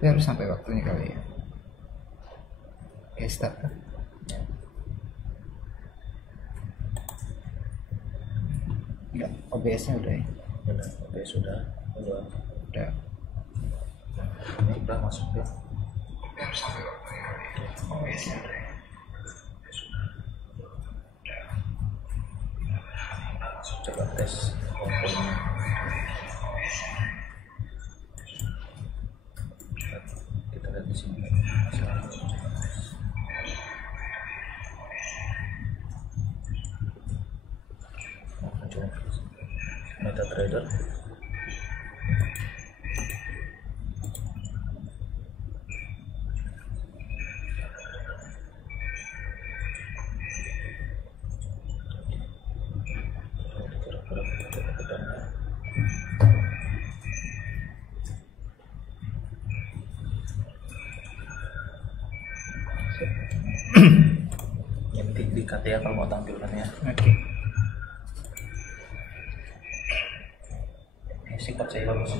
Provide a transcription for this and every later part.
Tapi harus sampai waktunya kali ya. Oke, start. Enggak, OBS-nya udah ya. Udah, oke sudah. Udah. Ini udah masuk ya. Harus sampai waktunya kali ya. OBS-nya udah ya. Coba tes komponnya. Kita lihat di sini. MetaTrader. Yang di-cut ya kalau mau tampilannya. Oke. Singkat saya bagus.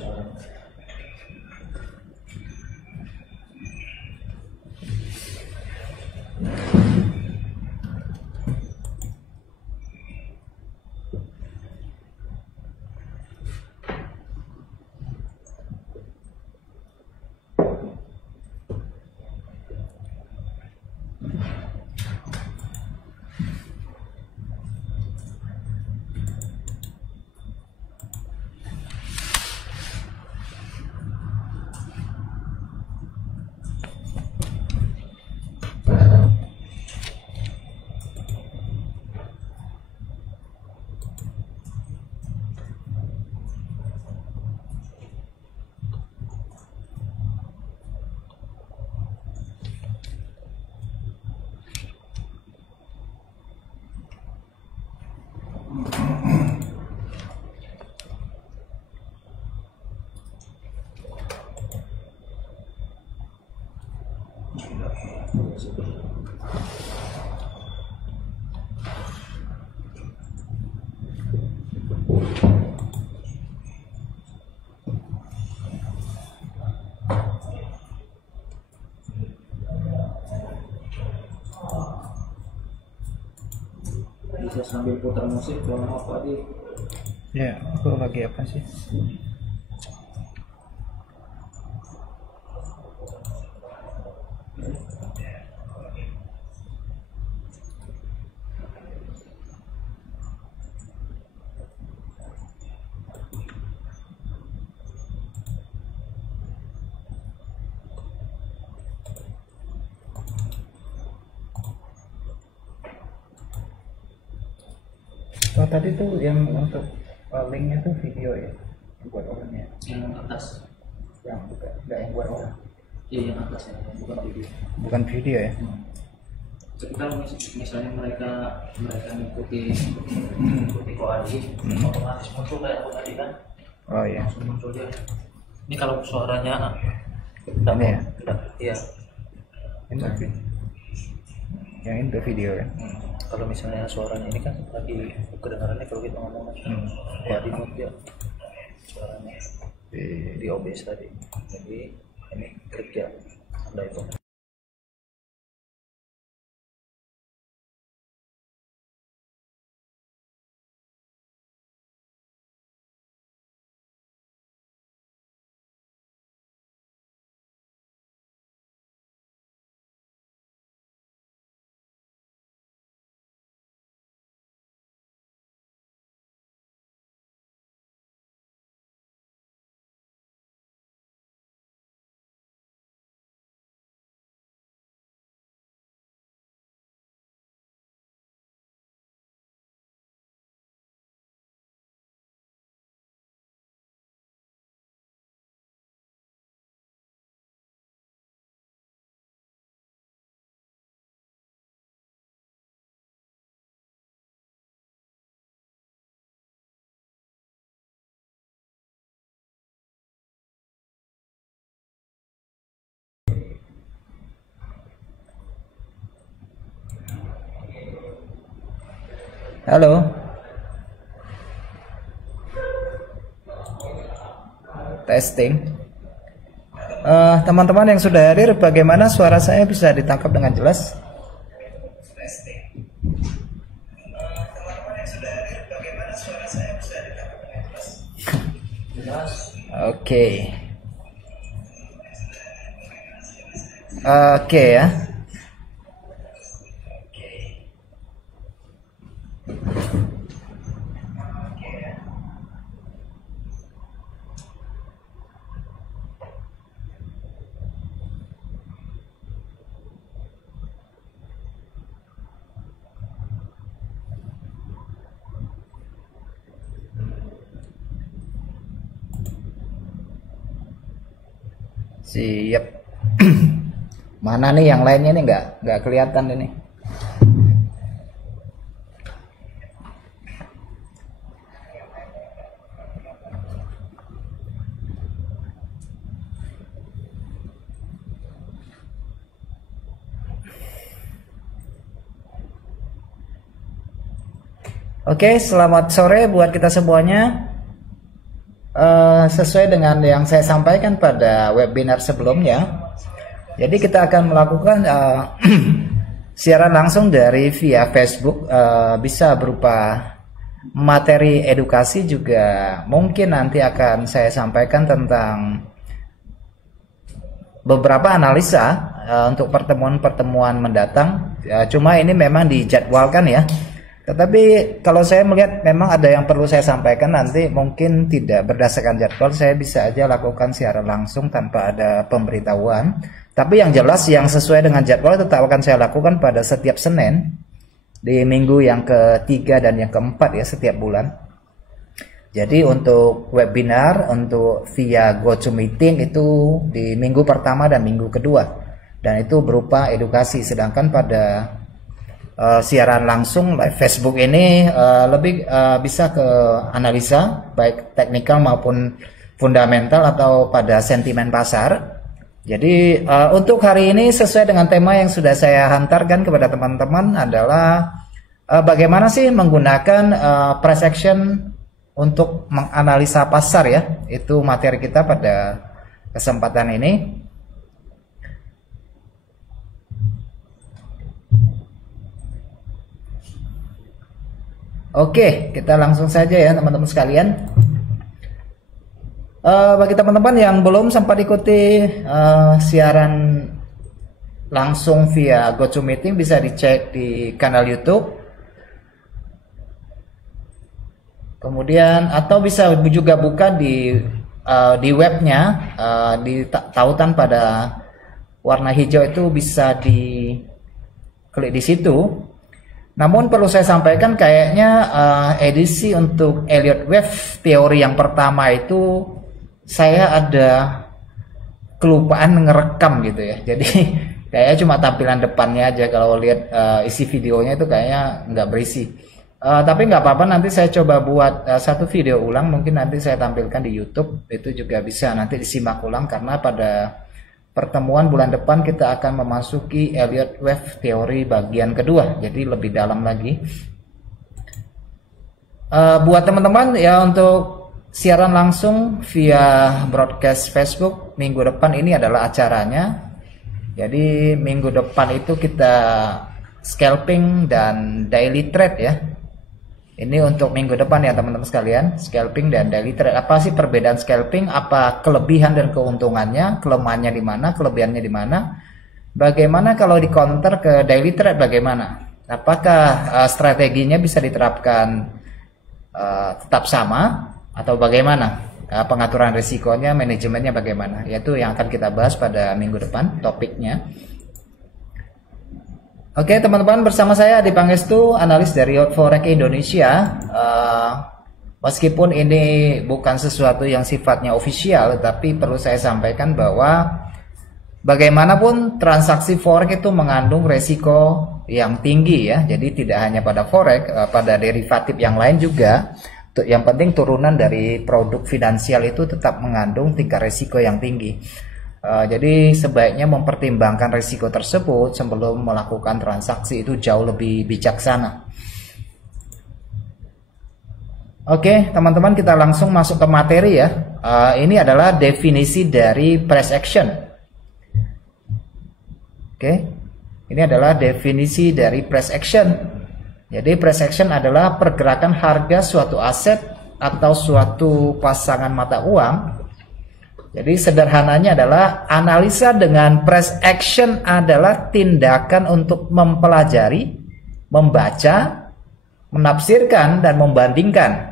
Bisa sambil putar musik kalau mau apa di Ya, aku lagi apa sih? Oh, tadi tuh yang untuk linknya tuh video ya, buat orangnya. yang atas? Yang bukan, enggak yang buat orang. Iya yang atas ya, bukan video. Bukan video ya? Jadi kalau misalnya mereka mengikuti koalisi, otomatis muncul kayak aku tadi kan? Oh iya. Langsung muncul dia. Ini kalau suaranya Ini ya? Iya. Ini oke. Yang itu video ya? Kalau misalnya suaranya ini kan lagi kedengarannya kalau kita ngomong ya di mute dia suaranya di OBS tadi. Jadi ini klik ya Anda itu. Halo. Testing. Teman-teman yang sudah hadir, bagaimana suara saya bisa ditangkap dengan jelas? Oke. Oke ya. Siap. Mana nih yang lainnya nih, nggak kelihatan ini. Oke, selamat sore buat kita semuanya. Sesuai dengan yang saya sampaikan pada webinar sebelumnya, jadi kita akan melakukan siaran langsung dari via Facebook, bisa berupa materi edukasi, juga mungkin nanti akan saya sampaikan tentang beberapa analisa untuk pertemuan-pertemuan mendatang. Cuma ini memang dijadwalkan ya. Tetapi kalau saya melihat memang ada yang perlu saya sampaikan, nanti mungkin tidak berdasarkan jadwal, saya bisa aja lakukan siaran langsung tanpa ada pemberitahuan. Tapi yang jelas yang sesuai dengan jadwal tetap akan saya lakukan pada setiap Senin di minggu yang ketiga dan yang keempat ya setiap bulan. Jadi untuk webinar untuk via GoToMeeting itu di minggu pertama dan minggu kedua, dan itu berupa edukasi. Sedangkan pada siaran langsung live Facebook ini lebih bisa ke analisa baik teknikal maupun fundamental atau pada sentimen pasar. Jadi untuk hari ini sesuai dengan tema yang sudah saya hantarkan kepada teman-teman adalah bagaimana sih menggunakan price action untuk menganalisa pasar ya. Itu materi kita pada kesempatan ini. Oke, kita langsung saja ya teman-teman sekalian. Bagi teman-teman yang belum sempat ikuti siaran langsung via GoToMeeting, bisa dicek di kanal YouTube. Kemudian atau bisa juga buka di webnya, di tautan pada warna hijau itu bisa diklik di situ. Namun perlu saya sampaikan kayaknya edisi untuk Elliott Wave teori yang pertama itu saya ada kelupaan ngerekam gitu ya. Jadi kayaknya cuma tampilan depannya aja, kalau lihat isi videonya itu kayaknya nggak berisi. Tapi nggak apa-apa, nanti saya coba buat satu video ulang, mungkin nanti saya tampilkan di YouTube, itu juga bisa nanti disimak ulang, karena pada pertemuan bulan depan kita akan memasuki Elliott Wave teori bagian kedua, jadi lebih dalam lagi. Buat teman-teman ya, untuk siaran langsung via broadcast Facebook minggu depan ini adalah acaranya. Jadi minggu depan itu kita scalping dan daily trade ya. Ini untuk minggu depan ya teman-teman sekalian, scalping dan daily trade. Apa sih perbedaan scalping? Apa kelebihan dan keuntungannya? Kelemahannya di mana? Kelebihannya di mana? Bagaimana kalau di counter ke daily trade bagaimana? Apakah strateginya bisa diterapkan tetap sama atau bagaimana? Pengaturan risikonya, manajemennya bagaimana? Yaitu yang akan kita bahas pada minggu depan topiknya. Oke teman-teman, bersama saya Adi Pangestu, analis dari Forex Indonesia. Meskipun ini bukan sesuatu yang sifatnya ofisial, tapi perlu saya sampaikan bahwa bagaimanapun transaksi Forex itu mengandung resiko yang tinggi ya. Jadi tidak hanya pada Forex, pada derivatif yang lain juga. Yang penting turunan dari produk finansial itu tetap mengandung tingkat resiko yang tinggi. Jadi sebaiknya mempertimbangkan risiko tersebut sebelum melakukan transaksi, itu jauh lebih bijaksana. Oke, teman-teman, kita langsung masuk ke materi ya. Ini adalah definisi dari price action. Oke, ini adalah definisi dari price action. Jadi price action adalah pergerakan harga suatu aset atau suatu pasangan mata uang. Jadi sederhananya adalah analisa dengan price action adalah tindakan untuk mempelajari, membaca, menafsirkan, dan membandingkan.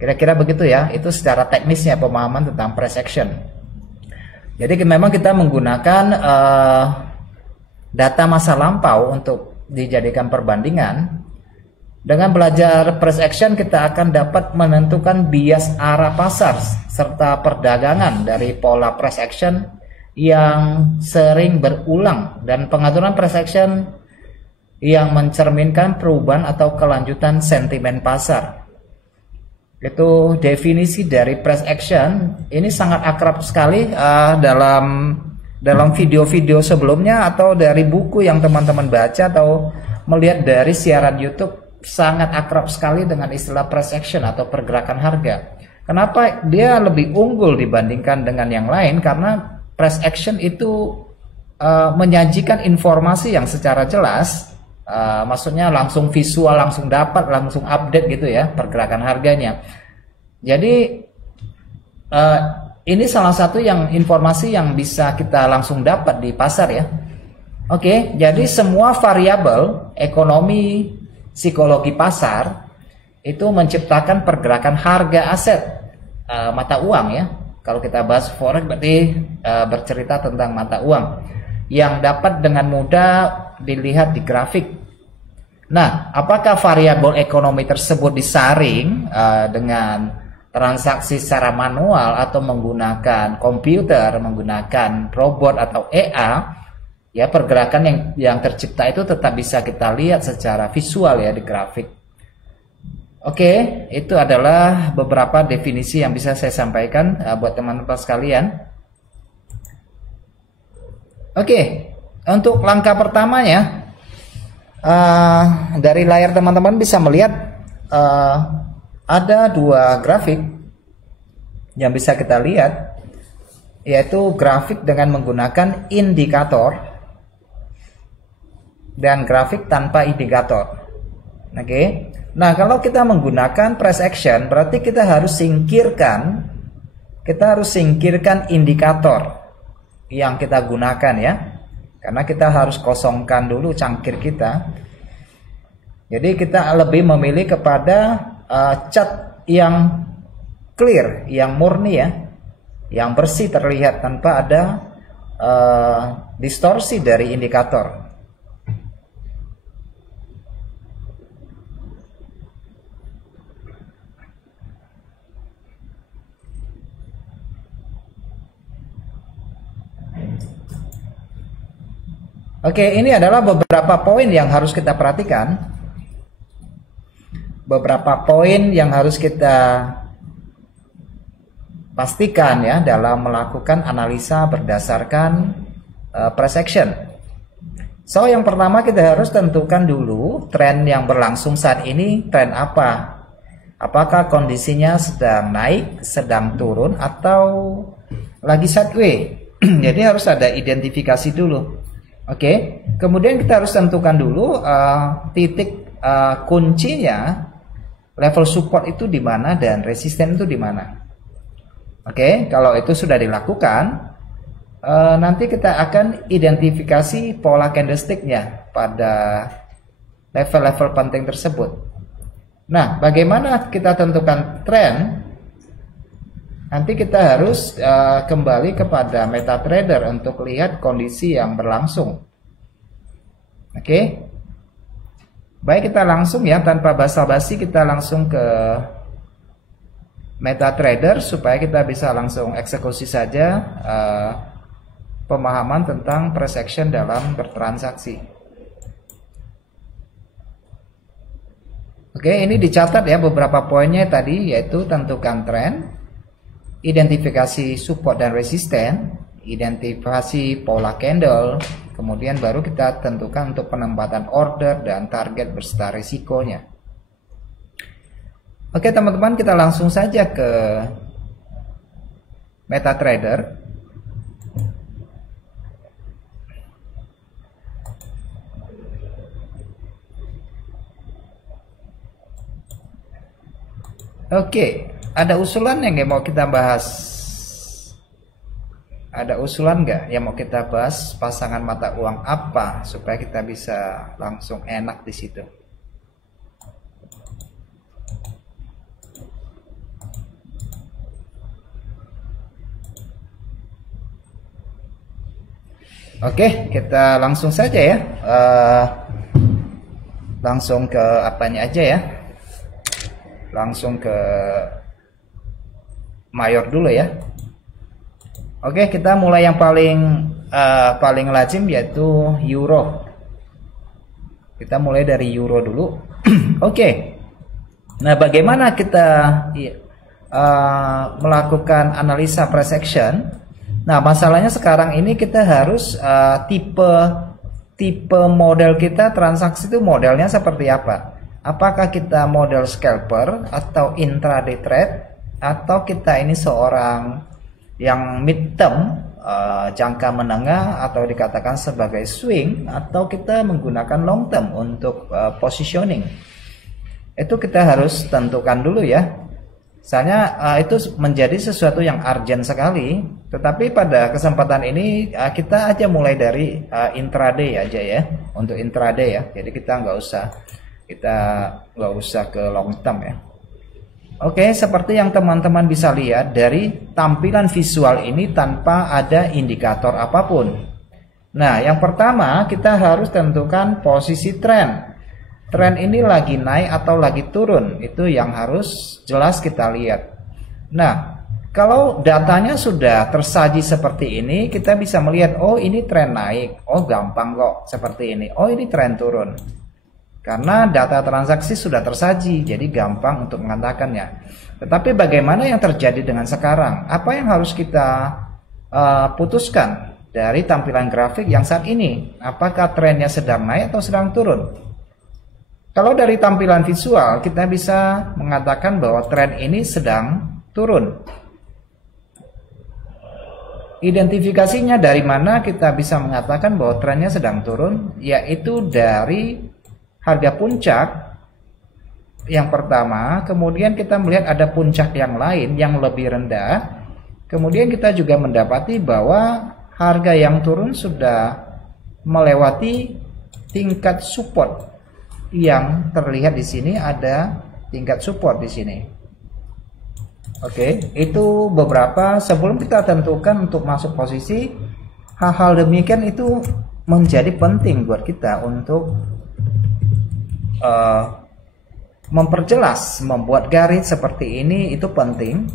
Kira-kira begitu ya, itu secara teknisnya pemahaman tentang price action. Jadi memang kita menggunakan data masa lampau untuk dijadikan perbandingan. Dengan belajar price action kita akan dapat menentukan bias arah pasar serta perdagangan dari pola price action yang sering berulang dan pengaturan price action yang mencerminkan perubahan atau kelanjutan sentimen pasar. Itu definisi dari price action. Ini sangat akrab sekali dalam video-video sebelumnya atau dari buku yang teman-teman baca atau melihat dari siaran YouTube, sangat akrab sekali dengan istilah price action atau pergerakan harga. Kenapa dia lebih unggul dibandingkan dengan yang lain? Karena price action itu menyajikan informasi yang secara jelas. Maksudnya langsung visual, langsung dapat, langsung update gitu ya pergerakan harganya. Jadi ini salah satu yang informasi yang bisa kita langsung dapat di pasar ya. Oke, jadi semua variabel ekonomi, psikologi pasar itu menciptakan pergerakan harga aset mata uang ya. Kalau kita bahas forex berarti bercerita tentang mata uang yang dapat dengan mudah dilihat di grafik. Nah, apakah variabel ekonomi tersebut disaring dengan transaksi secara manual atau menggunakan komputer, menggunakan robot atau AI? Ya, pergerakan yang tercipta itu tetap bisa kita lihat secara visual ya di grafik. Oke, itu adalah beberapa definisi yang bisa saya sampaikan buat teman-teman sekalian. Oke, untuk langkah pertamanya, dari layar teman-teman bisa melihat ada dua grafik yang bisa kita lihat, yaitu grafik dengan menggunakan indikator dan grafik tanpa indikator. Oke. Nah, kalau kita menggunakan price action berarti kita harus singkirkan indikator yang kita gunakan ya. Karena kita harus kosongkan dulu cangkir kita. Jadi kita lebih memilih kepada cat yang clear, yang murni ya, yang bersih terlihat tanpa ada distorsi dari indikator. Oke, ini adalah beberapa poin yang harus kita perhatikan. Beberapa poin yang harus kita pastikan ya dalam melakukan analisa berdasarkan price action. So, yang pertama kita harus tentukan dulu tren yang berlangsung saat ini, tren apa? Apakah kondisinya sedang naik, sedang turun, atau lagi sideways? Jadi harus ada identifikasi dulu. Oke, kemudian kita harus tentukan dulu titik kuncinya, level support itu di mana dan resisten itu di mana. Oke, kalau itu sudah dilakukan, nanti kita akan identifikasi pola candlesticknya pada level-level penting tersebut. Nah, bagaimana kita tentukan tren? Nanti kita harus kembali kepada MetaTrader untuk lihat kondisi yang berlangsung. Oke. Baik, kita langsung ya, tanpa basa-basi kita langsung ke MetaTrader supaya kita bisa langsung eksekusi saja pemahaman tentang price action dalam bertransaksi. Oke, ini dicatat ya beberapa poinnya tadi, yaitu tentukan tren, identifikasi support dan resisten, identifikasi pola candle, kemudian baru kita tentukan untuk penempatan order dan target beserta risikonya. Oke teman-teman, kita langsung saja ke MetaTrader. Oke, ada usulan yang mau kita bahas? Ada usulan nggak yang mau kita bahas pasangan mata uang apa supaya kita bisa langsung enak di situ? Oke, kita langsung saja ya. Langsung ke apanya aja ya? Langsung ke mayor dulu ya. Oke, kita mulai yang paling lazim yaitu euro. Kita mulai dari euro dulu. Oke. Nah, bagaimana kita melakukan analisa price action? Nah, masalahnya sekarang ini kita harus tipe model kita transaksi itu modelnya seperti apa? Apakah kita model scalper atau intraday trade, atau kita ini seorang yang mid term, jangka menengah, atau dikatakan sebagai swing, atau kita menggunakan long term untuk positioning. Itu kita harus tentukan dulu ya. Soalnya itu menjadi sesuatu yang urgent sekali. Tetapi pada kesempatan ini kita aja mulai dari intraday aja ya, untuk intraday ya. Jadi kita nggak usah ke long term ya. Oke, seperti yang teman-teman bisa lihat dari tampilan visual ini tanpa ada indikator apapun. Nah, yang pertama kita harus tentukan posisi tren. Tren ini lagi naik atau lagi turun, itu yang harus jelas kita lihat. Nah, kalau datanya sudah tersaji seperti ini, kita bisa melihat, oh ini tren naik, oh gampang kok seperti ini, oh ini tren turun. Karena data transaksi sudah tersaji, jadi gampang untuk mengatakannya. Tetapi bagaimana yang terjadi dengan sekarang? Apa yang harus kita putuskan dari tampilan grafik yang saat ini? Apakah trennya sedang naik atau sedang turun? Kalau dari tampilan visual, kita bisa mengatakan bahwa tren ini sedang turun. Identifikasinya dari mana kita bisa mengatakan bahwa trennya sedang turun? Yaitu dari harga puncak yang pertama, kemudian kita melihat ada puncak yang lain yang lebih rendah. Kemudian kita juga mendapati bahwa harga yang turun sudah melewati tingkat support yang terlihat di sini, ada tingkat support di sini. Oke, itu beberapa sebelum kita tentukan untuk masuk posisi. Hal-hal demikian itu menjadi penting buat kita untuk memperjelas, membuat garis seperti ini itu penting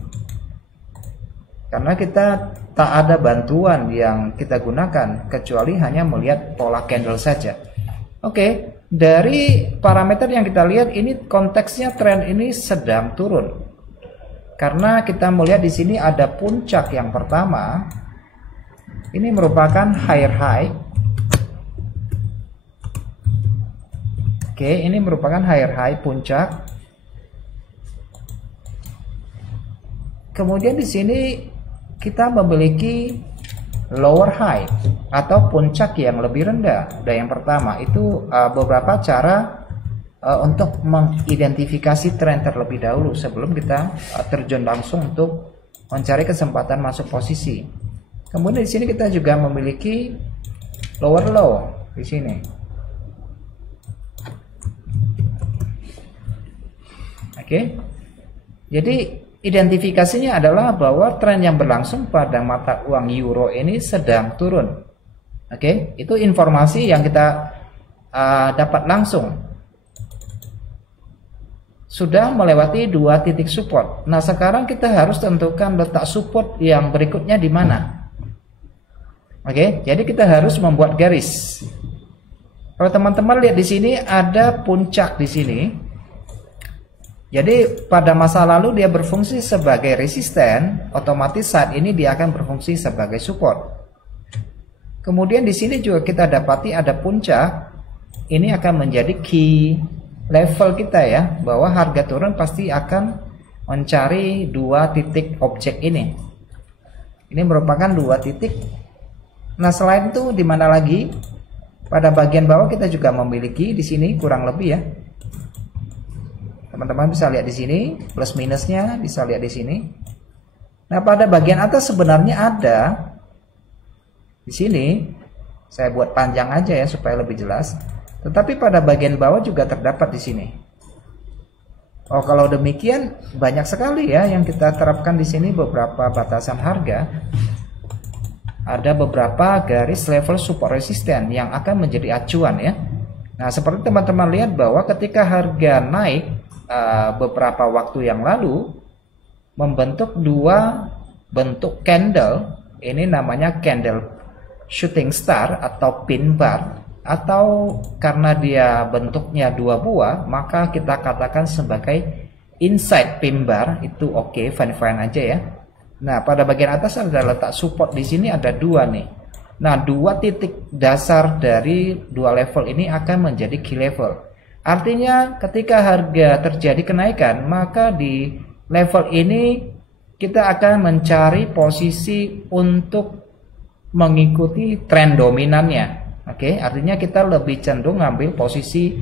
karena kita tak ada bantuan yang kita gunakan kecuali hanya melihat pola candle saja. Oke, dari parameter yang kita lihat ini konteksnya tren ini sedang turun karena kita melihat di sini ada puncak yang pertama, ini merupakan higher high. Oke, ini merupakan higher high puncak. Kemudian di sini kita memiliki lower high atau puncak yang lebih rendah. Dan yang pertama itu beberapa cara untuk mengidentifikasi tren terlebih dahulu sebelum kita terjun langsung untuk mencari kesempatan masuk posisi. Kemudian di sini kita juga memiliki lower low di sini. Oke, jadi identifikasinya adalah bahwa tren yang berlangsung pada mata uang euro ini sedang turun. Oke, itu informasi yang kita dapat langsung. Sudah melewati 2 titik support. Nah, sekarang kita harus tentukan letak support yang berikutnya di mana. Oke, jadi kita harus membuat garis. Kalau teman-teman lihat di sini ada puncak di sini. Jadi pada masa lalu dia berfungsi sebagai resisten, otomatis saat ini dia akan berfungsi sebagai support. Kemudian di sini juga kita dapati ada puncak, ini akan menjadi key level kita ya, bahwa harga turun pasti akan mencari dua titik objek ini. Ini merupakan dua titik. Nah, selain itu di mana lagi? Pada bagian bawah kita juga memiliki di sini kurang lebih ya. Teman-teman bisa lihat di sini plus minusnya, bisa lihat di sini. Nah, pada bagian atas sebenarnya ada di sini. Saya buat panjang aja ya supaya lebih jelas. Tetapi pada bagian bawah juga terdapat di sini. Oh, kalau demikian banyak sekali ya yang kita terapkan di sini, beberapa batasan harga. Ada beberapa garis level support resisten yang akan menjadi acuan ya. Nah, seperti teman-teman lihat bahwa ketika harga naik beberapa waktu yang lalu membentuk dua bentuk candle, ini namanya candle shooting star atau pin bar, atau karena dia bentuknya dua buah maka kita katakan sebagai inside pin bar. Itu oke, fine-fine aja ya. Nah, pada bagian atas ada letak support, di sini ada dua nih. Nah, dua titik dasar dari dua level ini akan menjadi key level. Artinya ketika harga terjadi kenaikan, maka di level ini kita akan mencari posisi untuk mengikuti tren dominannya. Oke, artinya kita lebih cenderung ngambil posisi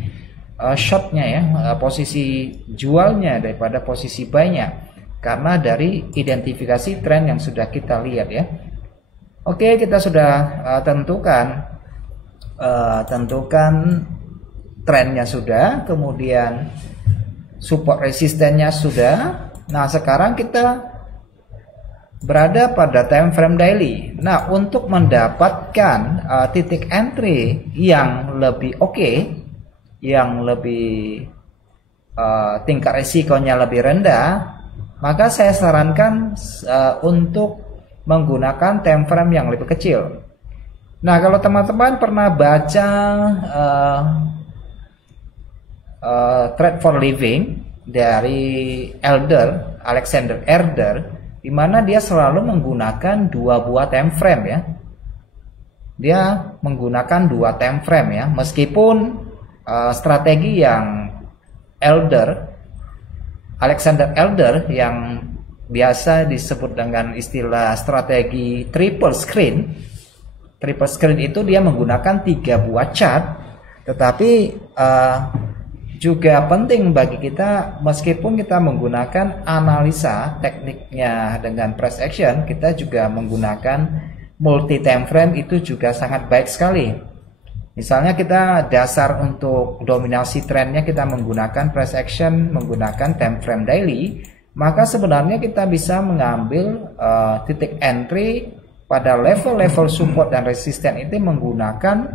shortnya ya, posisi jualnya daripada posisi buy-nya, karena dari identifikasi tren yang sudah kita lihat ya. Oke, kita sudah tentukan trennya sudah, kemudian support resistennya sudah. Nah, sekarang kita berada pada time frame daily. Nah, untuk mendapatkan titik entry yang lebih oke, yang lebih tingkat risikonya lebih rendah, maka saya sarankan untuk menggunakan time frame yang lebih kecil. Nah, kalau teman-teman pernah baca Trade for Living dari Alexander Elder, di mana dia selalu menggunakan dua buah time frame ya. Dia menggunakan dua time frame ya, meskipun strategi yang Alexander Elder yang biasa disebut dengan istilah strategi triple screen. Triple screen itu dia menggunakan tiga buah chart, tetapi juga penting bagi kita, meskipun kita menggunakan analisa tekniknya dengan price action, kita juga menggunakan multi time frame, itu juga sangat baik sekali. Misalnya kita dasar untuk dominasi trennya kita menggunakan price action, menggunakan time frame daily, maka sebenarnya kita bisa mengambil titik entry pada level-level support dan resisten itu menggunakan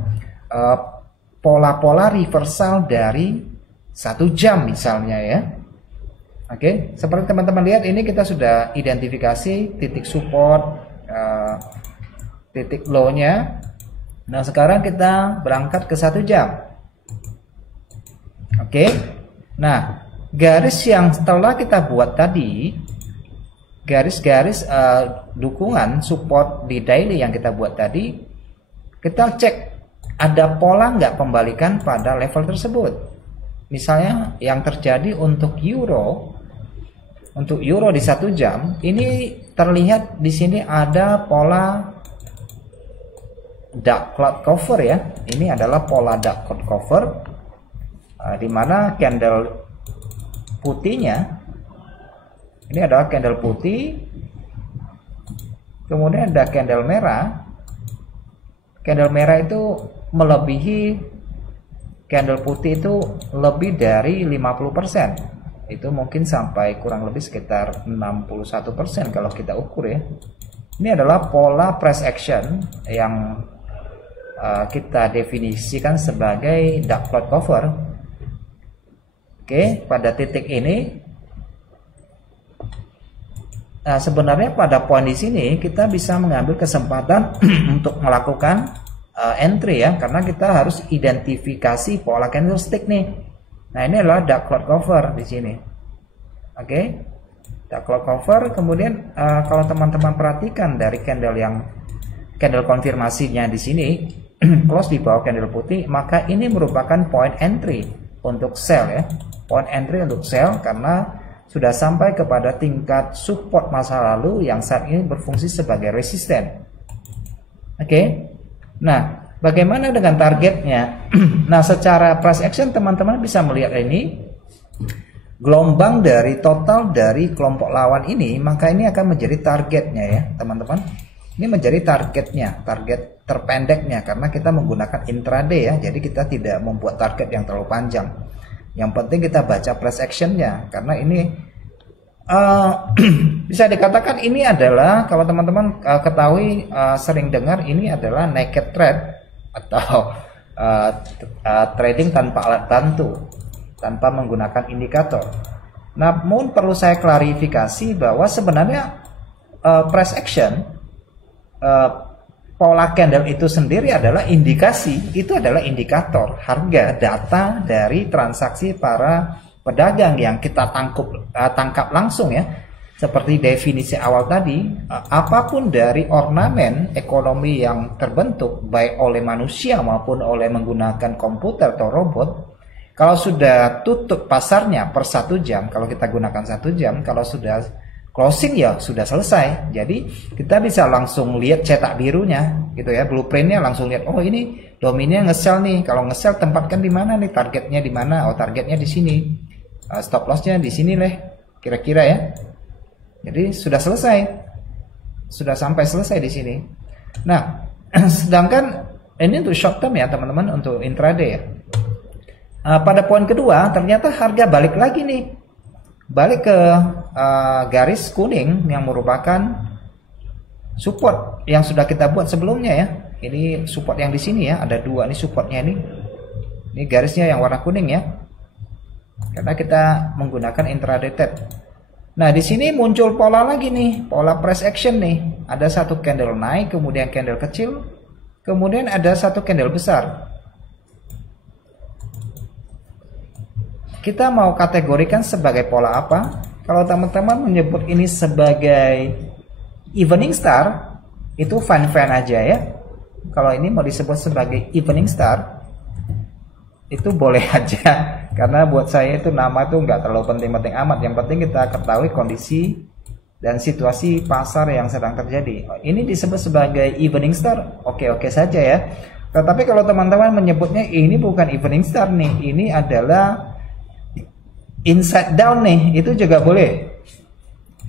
pola-pola reversal dari 1 jam misalnya ya. Oke, seperti teman-teman lihat ini kita sudah identifikasi titik support, titik low-nya. Nah, sekarang kita berangkat ke 1 jam. Oke. Nah, garis yang setelah kita buat tadi, garis-garis dukungan support di daily yang kita buat tadi, kita cek ada pola nggak pembalikan pada level tersebut. Misalnya yang terjadi untuk euro di 1 jam ini terlihat di sini ada pola dark cloud cover ya. Ini adalah pola dark cloud cover di mana candle putihnya ini adalah candle putih, kemudian ada candle merah. Candle merah itu melebihi candle putih itu lebih dari 50%. Itu mungkin sampai kurang lebih sekitar 61% kalau kita ukur ya. Ini adalah pola price action yang kita definisikan sebagai dark cloud cover. Oke, pada titik ini sebenarnya pada poin di sini kita bisa mengambil kesempatan untuk melakukan entry ya, karena kita harus identifikasi pola candlestick nih. Nah, ini adalah dark cloud cover di sini. Oke, dark cloud cover. Kemudian kalau teman-teman perhatikan dari candle konfirmasinya di sini close di bawah candle putih, maka ini merupakan point entry. untuk sell ya, point entry untuk sell karena sudah sampai kepada tingkat support masa lalu yang saat ini berfungsi sebagai resisten. Oke. Nah, bagaimana dengan targetnya? Nah, secara price action teman-teman bisa melihat ini gelombang dari total dari kelompok lawan ini, maka ini akan menjadi targetnya ya, teman-teman. Ini menjadi targetnya, target terpendeknya karena kita menggunakan intraday ya. Jadi kita tidak membuat target yang terlalu panjang. Yang penting kita baca price actionnya karena ini bisa dikatakan ini adalah kalau teman-teman ketahui sering dengar ini adalah naked trade atau trading tanpa alat bantu, tanpa menggunakan indikator. Namun perlu saya klarifikasi bahwa sebenarnya price action pola candle itu sendiri adalah indikasi, itu adalah indikator harga data dari transaksi para pedagang yang kita tangkap langsung ya. Seperti definisi awal tadi, apapun dari ornamen ekonomi yang terbentuk baik oleh manusia maupun oleh menggunakan komputer atau robot, kalau sudah tutup pasarnya per 1 jam, kalau kita gunakan 1 jam, kalau sudah closing ya sudah selesai. Jadi kita bisa langsung lihat cetak birunya gitu ya, blueprintnya langsung lihat, oh ini dominnya nge-sell nih. Kalau nge-sell tempatkan di mana nih, targetnya di mana? Oh targetnya di sini, stop lossnya di sini leh, kira-kira ya. Jadi sudah selesai, sudah sampai selesai di sini. Nah, sedangkan ini untuk short term ya teman-teman, untuk intraday ya. Pada poin kedua ternyata harga balik lagi nih, balik ke garis kuning yang merupakan support yang sudah kita buat sebelumnya ya. Ini support yang di sini ya, ada 2 nih supportnya ini. Ini garisnya yang warna kuning ya, karena kita menggunakan intraday trade. Nah di sini muncul pola lagi nih, pola price action nih. Ada satu candle naik, kemudian candle kecil, kemudian ada satu candle besar. Kita mau kategorikan sebagai pola apa? Kalau teman-teman menyebut ini sebagai evening star, itu fine-fine aja ya. Kalau ini mau disebut sebagai evening star, itu boleh aja. Karena buat saya itu nama itu nggak terlalu penting-penting amat. Yang penting kita ketahui kondisi dan situasi pasar yang sedang terjadi. Ini disebut sebagai evening star, oke-oke saja ya. Tetapi kalau teman-teman menyebutnya ini bukan evening star nih, ini adalah inside down nih, itu juga boleh.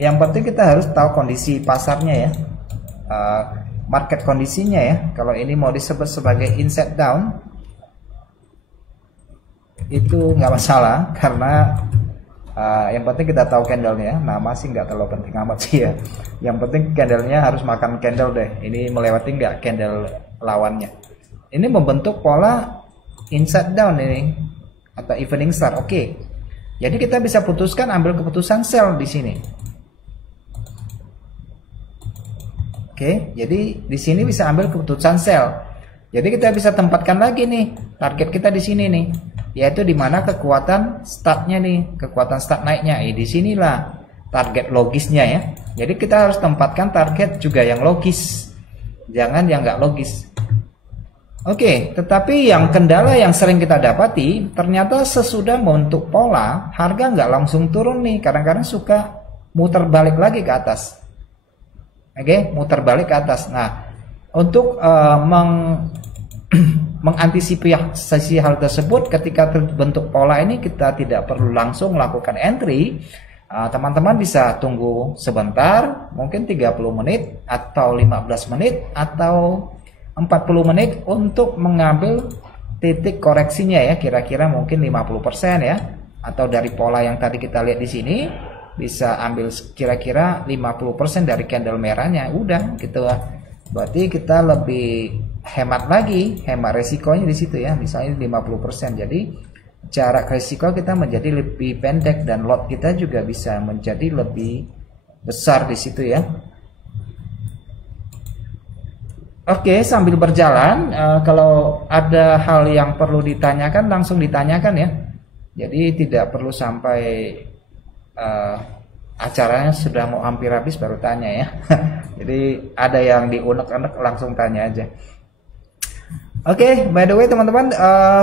Yang penting kita harus tahu kondisi pasarnya ya, market kondisinya ya. Kalau ini mau disebut sebagai inside down, itu nggak masalah karena yang penting kita tahu candlenya. Nama sih nggak terlalu penting amat sih ya. Yang penting candlenya harus makan candle deh. Ini melewati nggak candle lawannya. Ini membentuk pola inside down ini atau evening star. Oke. Jadi kita bisa putuskan, ambil keputusan sell di sini. Oke, jadi di sini bisa ambil keputusan sell. Jadi kita bisa tempatkan lagi nih target kita di sini nih, yaitu di mana kekuatan startnya nih, kekuatan start naiknya. Di sinilah target logisnya ya. Jadi kita harus tempatkan target juga yang logis, jangan yang nggak logis. Oke, tetapi yang kendala yang sering kita dapati, ternyata sesudah membentuk pola, harga nggak langsung turun nih, kadang-kadang suka muter balik lagi ke atas. Oke, muter balik ke atas. Nah, untuk mengantisipasi hal tersebut, ketika terbentuk pola ini kita tidak perlu langsung melakukan entry. Teman-teman bisa tunggu sebentar, mungkin 30 menit atau 15 menit atau 40 menit untuk mengambil titik koreksinya ya, kira-kira mungkin 50% ya, atau dari pola yang tadi kita lihat di sini bisa ambil kira-kira 50% dari candle merahnya, udah gitu lah. Berarti kita lebih hemat lagi, hemat resikonya di situ ya, misalnya 50%. Jadi jarak resiko kita menjadi lebih pendek dan lot kita juga bisa menjadi lebih besar di situ ya. Oke, sambil berjalan, kalau ada hal yang perlu ditanyakan langsung ditanyakan ya. Jadi tidak perlu sampai acaranya sudah mau hampir habis baru tanya ya. Jadi ada yang diunek-unek langsung tanya aja. Oke, by the way teman-teman,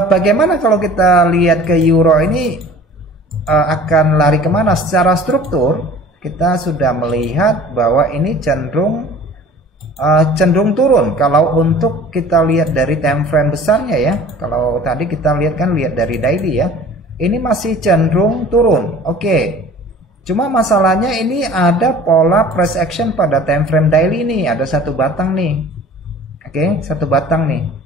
bagaimana kalau kita lihat ke euro ini akan lari kemana? Secara struktur kita sudah melihat bahwa ini cenderung turun. Kalau untuk kita lihat dari time frame besarnya ya, kalau tadi kita lihat dari daily ya, ini masih cenderung turun. Oke. Cuma masalahnya ini ada pola price action pada time frame daily nih, ada satu batang nih. Oke, satu batang nih.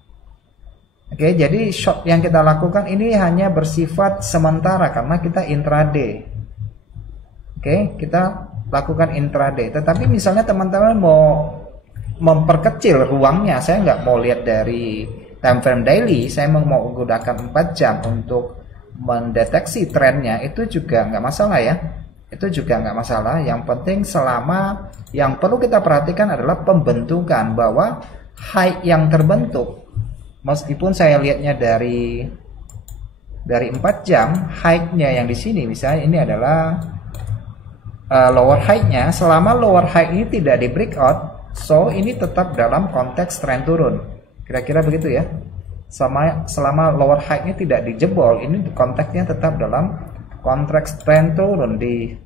Oke, jadi short yang kita lakukan ini hanya bersifat sementara karena kita intraday. Oke, kita lakukan intraday. Tetapi misalnya teman-teman mau memperkecil ruangnya, saya nggak mau lihat dari time frame daily, saya mau menggunakan 4 jam untuk mendeteksi trennya, itu juga nggak masalah ya. Itu juga nggak masalah. Yang penting selama yang perlu kita perhatikan adalah pembentukan bahwa high yang terbentuk. Meskipun saya lihatnya dari 4 jam, high-nya yang di sini misalnya ini adalah lower high-nya, selama lower high ini tidak di breakout, so ini tetap dalam konteks tren turun. Kira-kira begitu ya. Selama lower high-nya tidak dijebol, ini konteksnya tetap dalam konteks tren turun di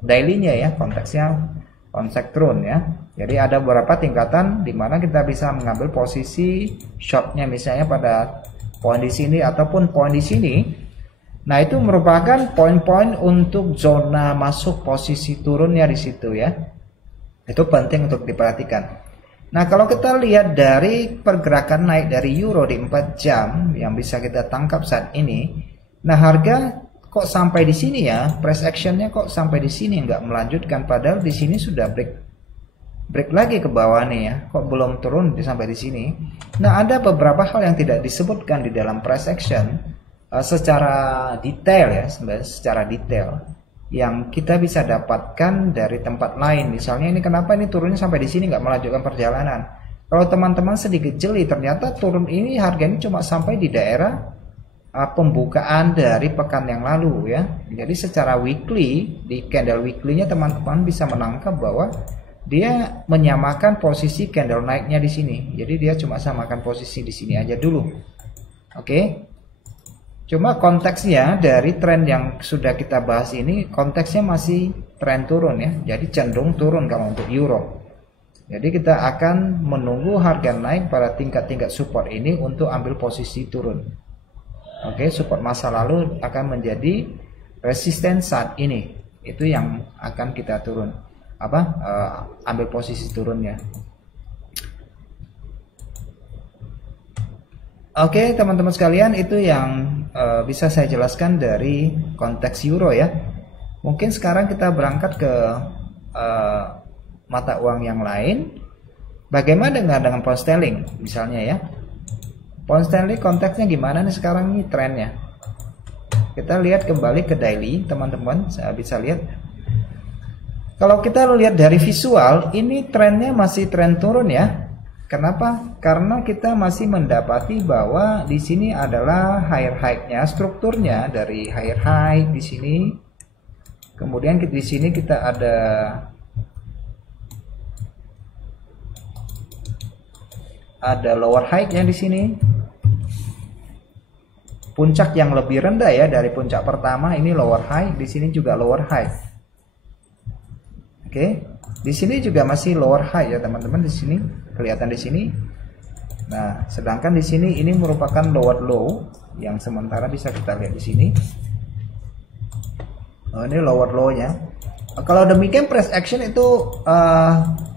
daily-nya ya, konteksnya konteks turun ya. Jadi ada beberapa tingkatan di mana kita bisa mengambil posisi short-nya misalnya pada poin di sini ataupun poin di sini. Nah, itu merupakan poin-poin untuk zona masuk posisi turunnya di situ ya. Itu penting untuk diperhatikan. Nah, kalau kita lihat dari pergerakan naik dari euro di 4 jam yang bisa kita tangkap saat ini. Nah, harga kok sampai di sini ya, price actionnya kok sampai di sini nggak melanjutkan, padahal di sini sudah break lagi ke bawah nih ya, kok belum turun sampai di sini. Nah, ada beberapa hal yang tidak disebutkan di dalam price action secara detail ya, secara detail yang kita bisa dapatkan dari tempat lain. Misalnya ini kenapa ini turunnya sampai di sini nggak melanjutkan perjalanan. Kalau teman-teman sedikit jeli, ternyata turun ini harganya cuma sampai di daerah pembukaan dari pekan yang lalu ya. Jadi secara weekly, di candle weekly-nya teman-teman bisa menangkap bahwa dia menyamakan posisi candle naiknya di sini. Jadi dia cuma samakan posisi di sini aja dulu. Oke. Cuma konteksnya dari tren yang sudah kita bahas ini, konteksnya masih tren turun ya. Jadi cenderung turun kalau untuk euro. Jadi kita akan menunggu harga naik pada tingkat-tingkat support ini untuk ambil posisi turun. Oke, support masa lalu akan menjadi resisten saat ini. Itu yang akan kita turun. Ambil posisi turunnya. Oke, teman-teman sekalian, itu yang bisa saya jelaskan dari konteks euro ya. Mungkin sekarang kita berangkat ke mata uang yang lain. Bagaimana dengan pound sterling misalnya ya? Pound sterling konteksnya gimana nih sekarang nih trennya? Kita lihat kembali ke daily, teman-teman. Saya bisa lihat. Kalau kita lihat dari visual, ini trennya masih tren turun ya. Kenapa? Karena kita masih mendapati bahwa di sini adalah higher high-nya, strukturnya dari higher high di sini. Kemudian di sini kita ada lower high-nya di sini. Puncak yang lebih rendah ya dari puncak pertama, ini lower high, di sini juga lower high. Oke, di sini juga masih lower high ya teman-teman, di sini kelihatan di sini. Nah, sedangkan di sini ini merupakan lower low yang sementara bisa kita lihat di sini. Oh, ini lower low-nya. Kalau demikian price action itu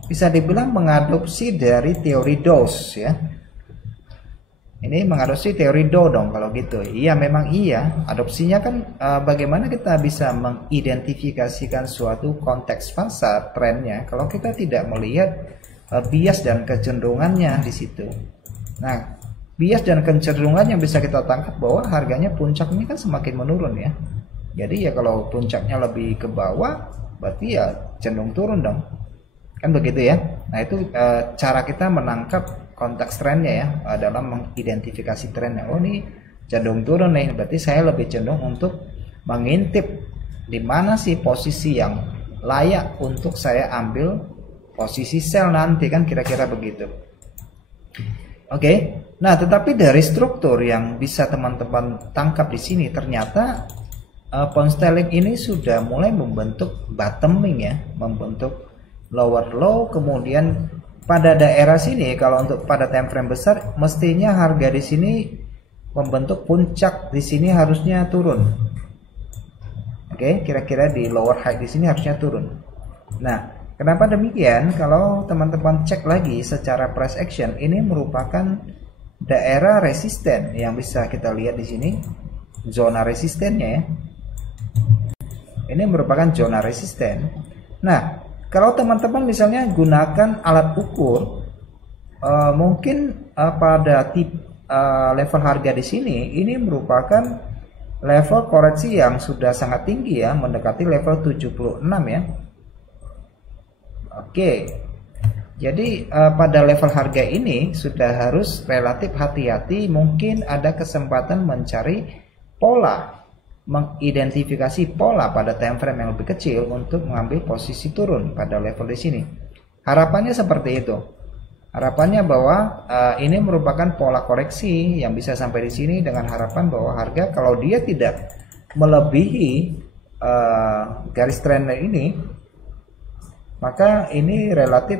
bisa dibilang mengadopsi dari teori Dawes ya. Ini mengadopsi teori Dow dong kalau gitu. Iya, memang iya. Adopsinya kan bagaimana kita bisa mengidentifikasikan suatu konteks pasar trennya kalau kita tidak melihat bias dan kecenderungannya di situ. Nah, bias dan kecenderungan yang bisa kita tangkap bahwa harganya puncak ini kan semakin menurun ya. Jadi ya kalau puncaknya lebih ke bawah, berarti ya cenderung turun dong. Kan begitu ya. Nah, itu cara kita menangkap konteks trennya ya, dalam mengidentifikasi trennya. Oh, ini cenderung turun nih, berarti saya lebih cenderung untuk mengintip di mana sih posisi yang layak untuk saya ambil posisi sell nanti, kan kira-kira begitu. Oke. Nah, tetapi dari struktur yang bisa teman-teman tangkap di sini, ternyata pound sterling ini sudah mulai membentuk bottoming ya, membentuk lower low, kemudian pada daerah sini kalau untuk pada time frame besar mestinya harga di sini membentuk puncak, di sini harusnya turun. Oke, kira-kira di lower high di sini harusnya turun. Nah, kenapa demikian? Kalau teman-teman cek lagi secara price action, ini merupakan daerah resisten yang bisa kita lihat di sini, zona resistennya ya. Ini merupakan zona resisten. Nah, kalau teman-teman misalnya gunakan alat ukur, mungkin pada level harga di sini, ini merupakan level koreksi yang sudah sangat tinggi ya, mendekati level 76 ya. Oke. Jadi pada level harga ini sudah harus relatif hati-hati, mungkin ada kesempatan mencari pola, mengidentifikasi pola pada time frame yang lebih kecil untuk mengambil posisi turun pada level di sini. Harapannya seperti itu. Harapannya bahwa ini merupakan pola koreksi yang bisa sampai di sini dengan harapan bahwa harga kalau dia tidak melebihi garis trend ini, maka ini relatif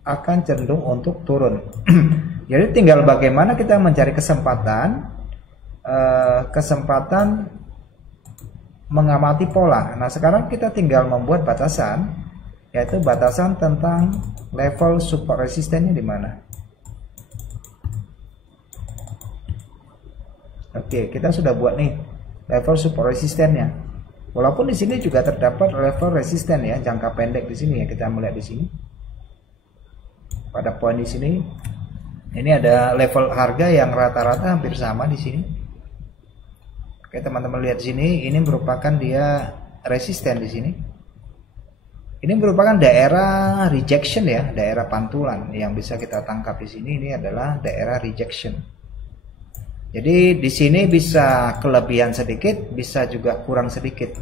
akan cenderung untuk turun. Jadi tinggal bagaimana kita mencari kesempatan mengamati pola. Nah, sekarang kita tinggal membuat batasan, yaitu batasan tentang level support resistennya di mana. Oke, kita sudah buat nih level support resistennya. Walaupun di sini juga terdapat level resisten ya, jangka pendek di sini ya, kita melihat di sini. Pada poin di sini, ini ada level harga yang rata-rata hampir sama di sini. Oke, teman-teman lihat di sini, ini merupakan dia resisten di sini. Ini merupakan daerah rejection ya, daerah pantulan yang bisa kita tangkap di sini. Ini adalah daerah rejection. Jadi di sini bisa kelebihan sedikit, bisa juga kurang sedikit.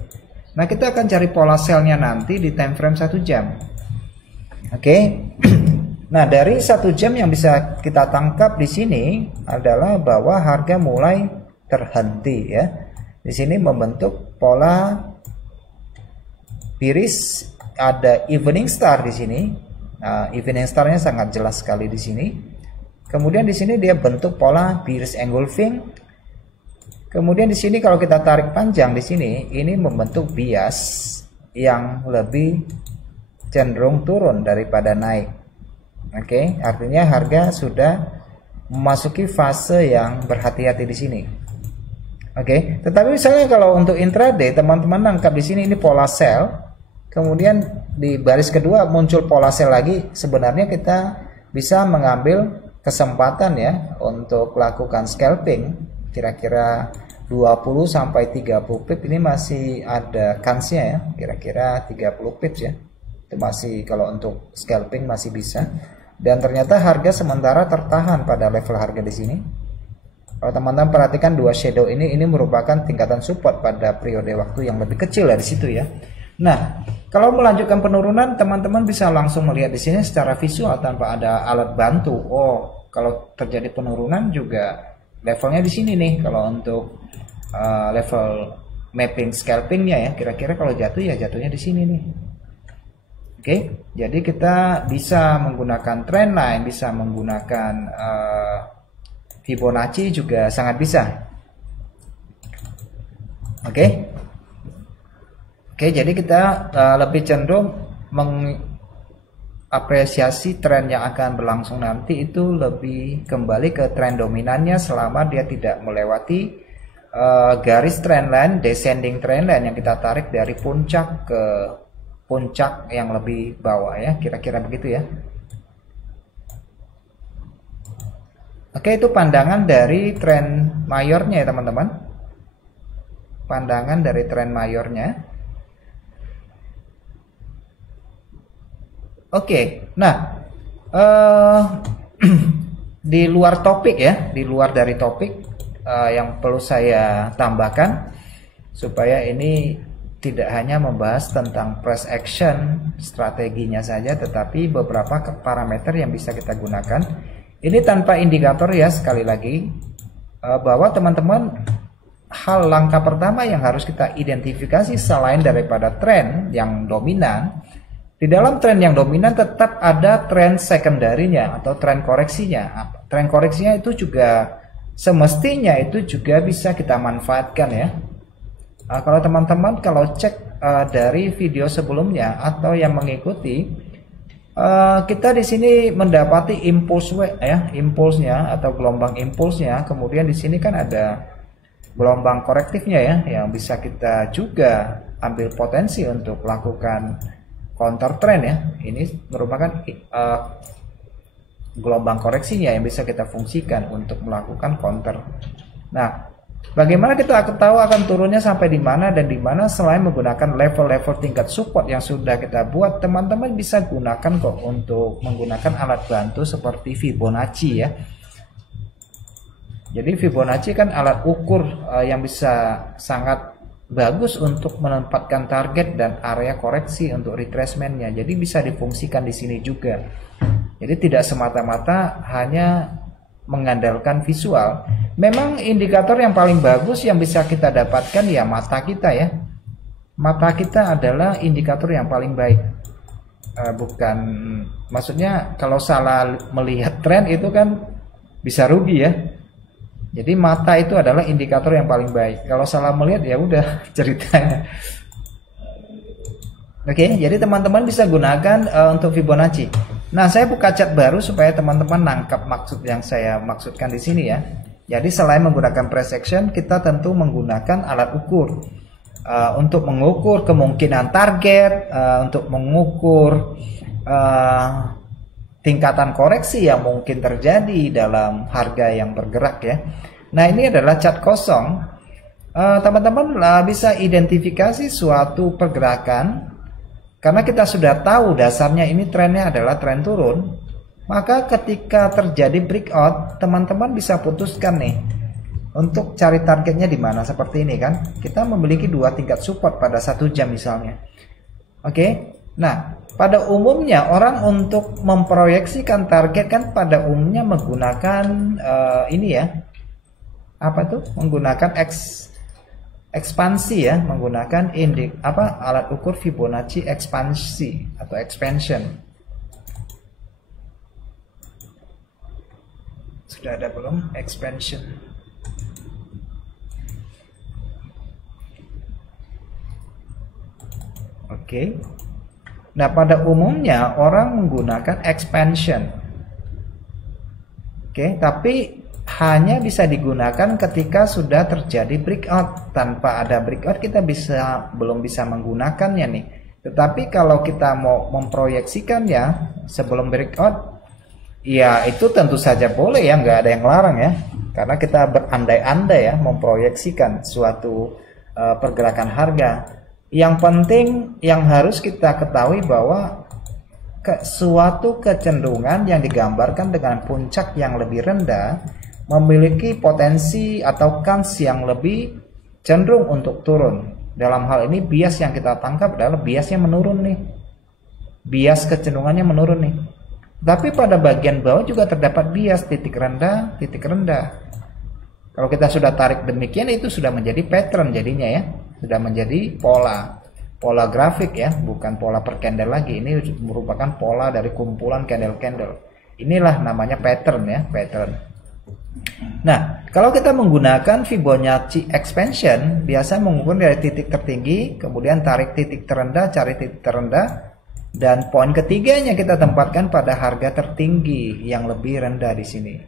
Nah, kita akan cari pola sell-nya nanti di time frame 1 jam. Oke. Nah, dari 1 jam yang bisa kita tangkap di sini adalah bahwa harga mulai terhenti ya. Di sini membentuk pola bearish. Ada evening star di sini. Nah, evening starnya sangat jelas sekali di sini. Kemudian di sini dia bentuk pola bearish engulfing. Kemudian di sini kalau kita tarik panjang di sini, ini membentuk bias yang lebih cenderung turun daripada naik. Oke, artinya harga sudah memasuki fase yang berhati-hati di sini. Oke, tetapi misalnya kalau untuk intraday, teman-teman nangkap di sini ini pola sell. Kemudian di baris kedua muncul pola sell lagi. Sebenarnya kita bisa mengambil kesempatan ya untuk lakukan scalping. Kira-kira 20 sampai 30 pip ini masih ada kansnya ya. Kira-kira 30 pips ya. Itu masih kalau untuk scalping masih bisa. Dan ternyata harga sementara tertahan pada level harga di sini. Kalau teman-teman perhatikan dua shadow ini merupakan tingkatan support pada periode waktu yang lebih kecil dari situ ya. Nah, kalau melanjutkan penurunan, teman-teman bisa langsung melihat di sini secara visual tanpa ada alat bantu. Oh, kalau terjadi penurunan juga levelnya di sini nih. Kalau untuk level mapping scalpingnya ya, kira-kira kalau jatuh ya jatuhnya di sini nih. Oke, jadi kita bisa menggunakan trendline, bisa menggunakan Fibonacci juga sangat bisa. Oke. Oke, jadi kita lebih cenderung mengapresiasi tren yang akan berlangsung nanti itu lebih kembali ke tren dominannya selama dia tidak melewati garis trendline, descending trendline yang kita tarik dari puncak ke puncak yang lebih bawah ya, kira-kira begitu ya. Oke, itu pandangan dari tren mayornya ya teman-teman. Pandangan dari tren mayornya. Oke, nah di luar topik ya, di luar dari topik yang perlu saya tambahkan supaya ini tidak hanya membahas tentang price action strateginya saja, tetapi beberapa parameter yang bisa kita gunakan. Ini tanpa indikator ya, sekali lagi bahwa teman-teman, hal langkah pertama yang harus kita identifikasi selain daripada tren yang dominan, di dalam tren yang dominan tetap ada tren sekundarinya atau tren koreksinya. Tren koreksinya itu juga semestinya itu juga bisa kita manfaatkan ya. Kalau teman-teman kalau cek dari video sebelumnya atau yang mengikuti, kita di sini mendapati impulsnya atau gelombang impulsnya. Kemudian di sini kan ada gelombang korektifnya ya, yang bisa kita juga ambil potensi untuk melakukan counter trend ya. Ini merupakan gelombang koreksinya yang bisa kita fungsikan untuk melakukan counter. Nah, bagaimana kita tahu akan turunnya sampai di mana dan di mana? Selain menggunakan level-level tingkat support yang sudah kita buat, teman-teman bisa gunakan kok untuk menggunakan alat bantu seperti Fibonacci ya. Jadi Fibonacci kan alat ukur yang bisa sangat bagus untuk menempatkan target dan area koreksi untuk retracementnya. Jadi bisa difungsikan di sini juga. Jadi tidak semata-mata hanya mengandalkan visual. Memang indikator yang paling bagus yang bisa kita dapatkan ya mata kita ya. Mata kita adalah indikator yang paling baik. Bukan, maksudnya kalau salah melihat tren itu kan bisa rugi ya. Jadi mata itu adalah indikator yang paling baik. Kalau salah melihat ya udah ceritanya. Oke, jadi teman-teman bisa gunakan untuk Fibonacci. Nah, saya buka chat baru supaya teman-teman nangkap maksud yang saya maksudkan di sini ya. Jadi selain menggunakan price action, kita tentu menggunakan alat ukur untuk mengukur kemungkinan target, untuk mengukur tingkatan koreksi yang mungkin terjadi dalam harga yang bergerak ya. Nah, ini adalah cat kosong. Teman-teman bisa identifikasi suatu pergerakan karena kita sudah tahu dasarnya ini trennya adalah tren turun. Maka ketika terjadi breakout, teman-teman bisa putuskan nih untuk cari targetnya di mana. Seperti ini kan, kita memiliki 2 tingkat support pada 1 jam misalnya. Oke. Nah, pada umumnya orang untuk memproyeksikan target kan pada umumnya menggunakan ini ya, apa tuh? Menggunakan ekspansi ya, menggunakan alat ukur Fibonacci ekspansi atau expansion. Sudah ada belum expansion? Oke. Nah, pada umumnya orang menggunakan expansion. Oke, tapi hanya bisa digunakan ketika sudah terjadi breakout. Tanpa ada breakout kita belum bisa menggunakannya nih. Tetapi kalau kita mau memproyeksikannya sebelum breakout, ya itu tentu saja boleh ya, nggak ada yang larang ya. Karena kita berandai-andai ya memproyeksikan suatu pergerakan harga. Yang penting yang harus kita ketahui bahwa suatu kecenderungan yang digambarkan dengan puncak yang lebih rendah memiliki potensi atau kans yang lebih cenderung untuk turun. Dalam hal ini bias yang kita tangkap adalah biasnya menurun nih. Bias kecenderungannya menurun nih. Tapi pada bagian bawah juga terdapat bias titik rendah, titik rendah. Kalau kita sudah tarik demikian itu sudah menjadi pattern jadinya ya. Sudah menjadi pola grafik ya, bukan pola per candle lagi. Ini merupakan pola dari kumpulan candle-candle. Inilah namanya pattern ya, pattern. Nah, kalau kita menggunakan Fibonacci expansion, biasa mengukur dari titik tertinggi, kemudian tarik titik terendah, cari titik terendah, dan poin ketiganya kita tempatkan pada harga tertinggi yang lebih rendah di sini.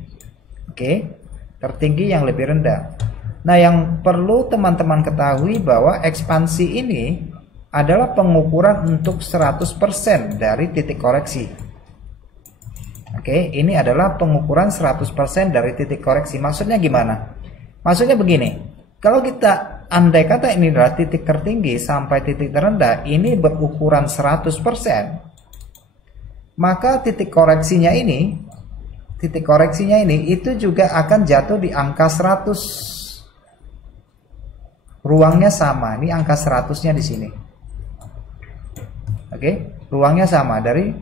Oke, tertinggi yang lebih rendah. Nah, yang perlu teman-teman ketahui bahwa ekspansi ini adalah pengukuran untuk 100% dari titik koreksi. Oke, ini adalah pengukuran 100% dari titik koreksi. Maksudnya gimana? Maksudnya begini, kalau kita andai kata ini adalah titik tertinggi sampai titik terendah, ini berukuran 100%, maka titik koreksinya ini itu juga akan jatuh di angka 100. Ruangnya sama, ini angka 100-nya di sini. Oke, ruangnya sama dari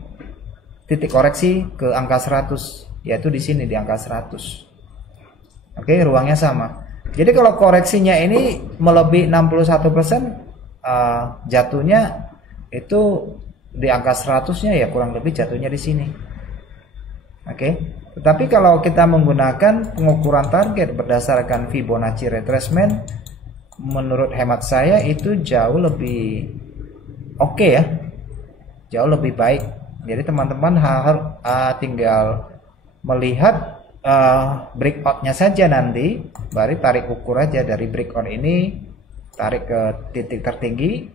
titik koreksi ke angka 100 yaitu di sini di angka 100. Oke, ruangnya sama. Jadi kalau koreksinya ini melebihi 61%, jatuhnya itu di angka 100-nya ya kurang lebih jatuhnya di sini. Oke. Tetapi kalau kita menggunakan pengukuran target berdasarkan Fibonacci retracement, menurut hemat saya itu jauh lebih oke ya. Jauh lebih baik. Jadi teman-teman harus tinggal melihat breakout-nya saja nanti, baru tarik ukur aja dari breakout ini, tarik ke titik tertinggi,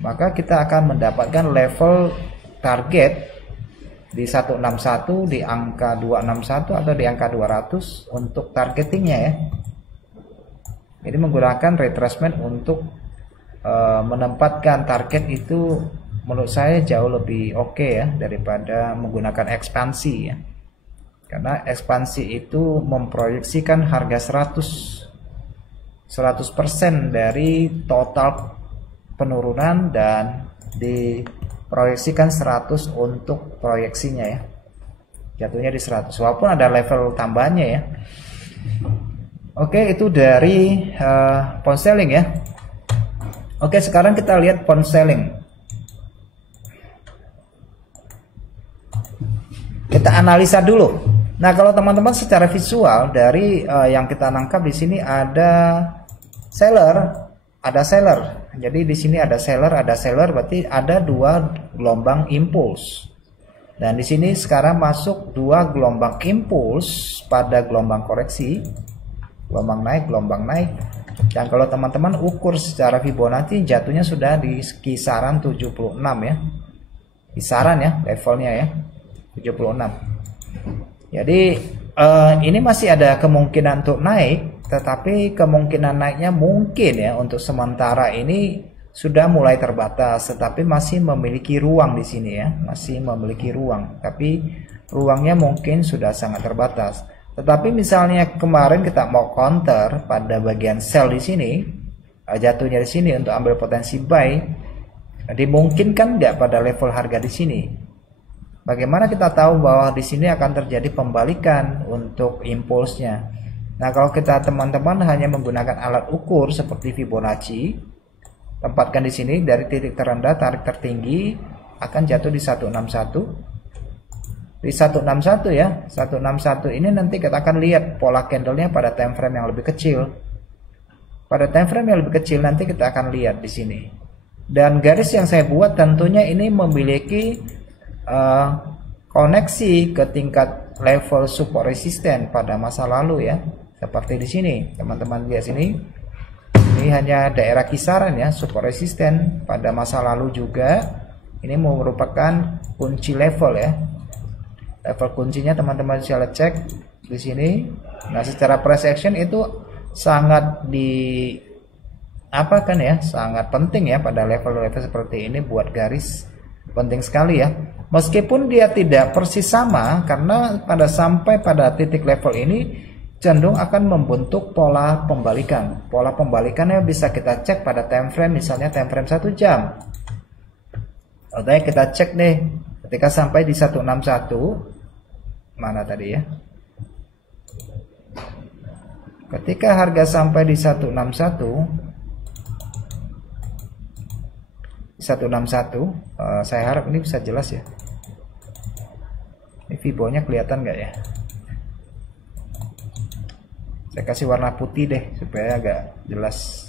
maka kita akan mendapatkan level target di 161, di angka 261 atau di angka 200 untuk targetingnya ya. Jadi menggunakan retracement untuk menempatkan target itu menurut saya jauh lebih oke ya daripada menggunakan ekspansi ya. Karena ekspansi itu memproyeksikan harga 100% dari total penurunan dan diproyeksikan 100 untuk proyeksinya ya. Jatuhnya di 100 walaupun ada level tambahnya ya. Oke, itu dari pound selling ya. Oke, sekarang kita lihat pound selling. Kita analisa dulu. Nah, kalau teman-teman secara visual dari yang kita nangkap di sini ada seller, Jadi di sini ada seller, berarti ada dua gelombang impuls. Dan di sini sekarang masuk dua gelombang impuls pada gelombang koreksi, gelombang naik. Dan kalau teman-teman ukur secara Fibonacci jatuhnya sudah di kisaran 76 ya. Kisaran ya, levelnya ya. 76. Jadi ini masih ada kemungkinan untuk naik, tetapi kemungkinan naiknya mungkin ya untuk sementara ini sudah mulai terbatas, tetapi masih memiliki ruang di sini ya, masih memiliki ruang, tapi ruangnya mungkin sudah sangat terbatas. Tetapi misalnya kemarin kita mau counter pada bagian sell di sini, jatuhnya di sini untuk ambil potensi buy, dimungkinkan nggak pada level harga di sini? Bagaimana kita tahu bahwa di sini akan terjadi pembalikan untuk impulsnya? Nah, kalau kita teman-teman hanya menggunakan alat ukur seperti Fibonacci, tempatkan di sini dari titik terendah tarik tertinggi akan jatuh di 161. Di 161 ya, 161 ini nanti kita akan lihat pola candlenya pada time frame yang lebih kecil. Pada time frame yang lebih kecil nanti kita akan lihat di sini. Dan garis yang saya buat tentunya ini memiliki koneksi ke tingkat level support resisten pada masa lalu ya, seperti di sini teman-teman lihat sini, ini hanya daerah kisaran ya, support resisten pada masa lalu juga. Ini merupakan kunci level ya, level kuncinya teman-teman bisa cek di sini. Nah, secara price action itu sangat sangat penting ya pada level-level seperti ini, buat garis penting sekali ya. Meskipun dia tidak persis sama, karena sampai pada titik level ini cenderung akan membentuk pola pembalikan. Pola pembalikannya bisa kita cek pada time frame, misalnya time frame 1 jam. Oke, kita cek deh ketika sampai di 161. Mana tadi ya? Ketika harga sampai di 161, saya harap ini bisa jelas ya. Ini Fibonya kelihatan nggak ya? Saya kasih warna putih deh supaya agak jelas.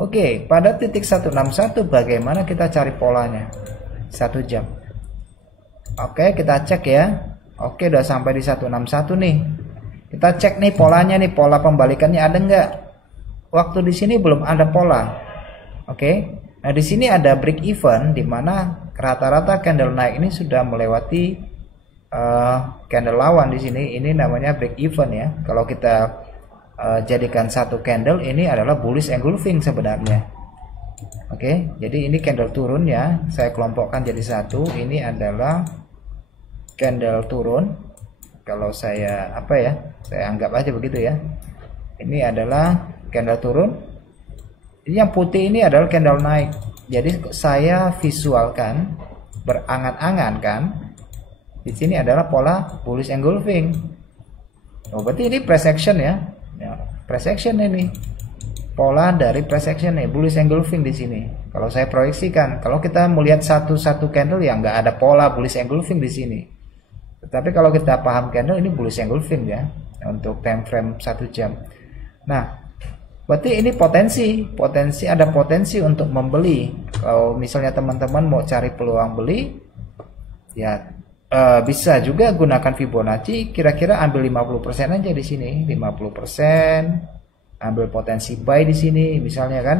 Oke, pada titik 161 bagaimana kita cari polanya? 1 jam. Oke, kita cek ya. Oke, udah sampai di 161 nih. Kita cek nih polanya nih, pola pembalikannya ada nggak? Waktu di sini belum ada pola. Oke. Nah, di sini ada break even di mana rata-rata candle naik ini sudah melewati candle lawan di sini. Ini namanya break even ya. Kalau kita jadikan satu candle, ini adalah bullish engulfing sebenarnya. Oke, jadi ini candle turun ya. Saya kelompokkan jadi satu. Ini adalah candle turun. Kalau saya saya anggap aja begitu ya. Ini adalah candle turun. Ini yang putih ini adalah candle naik. Jadi saya visualkan berangan-angan kan. Di sini adalah pola bullish engulfing. Oh, berarti ini price action ya. Price action ini. Pola dari price action nih, bullish engulfing di sini. Kalau saya proyeksikan, kalau kita melihat satu-satu candle yang nggak ada pola bullish engulfing di sini. Tetapi kalau kita paham candle ini bullish engulfing ya untuk time frame 1 jam. Nah, berarti ini ada potensi untuk membeli. Kalau misalnya teman-teman mau cari peluang beli, ya bisa juga gunakan Fibonacci, kira-kira ambil 50% aja di sini, 50%, ambil potensi buy di sini misalnya kan.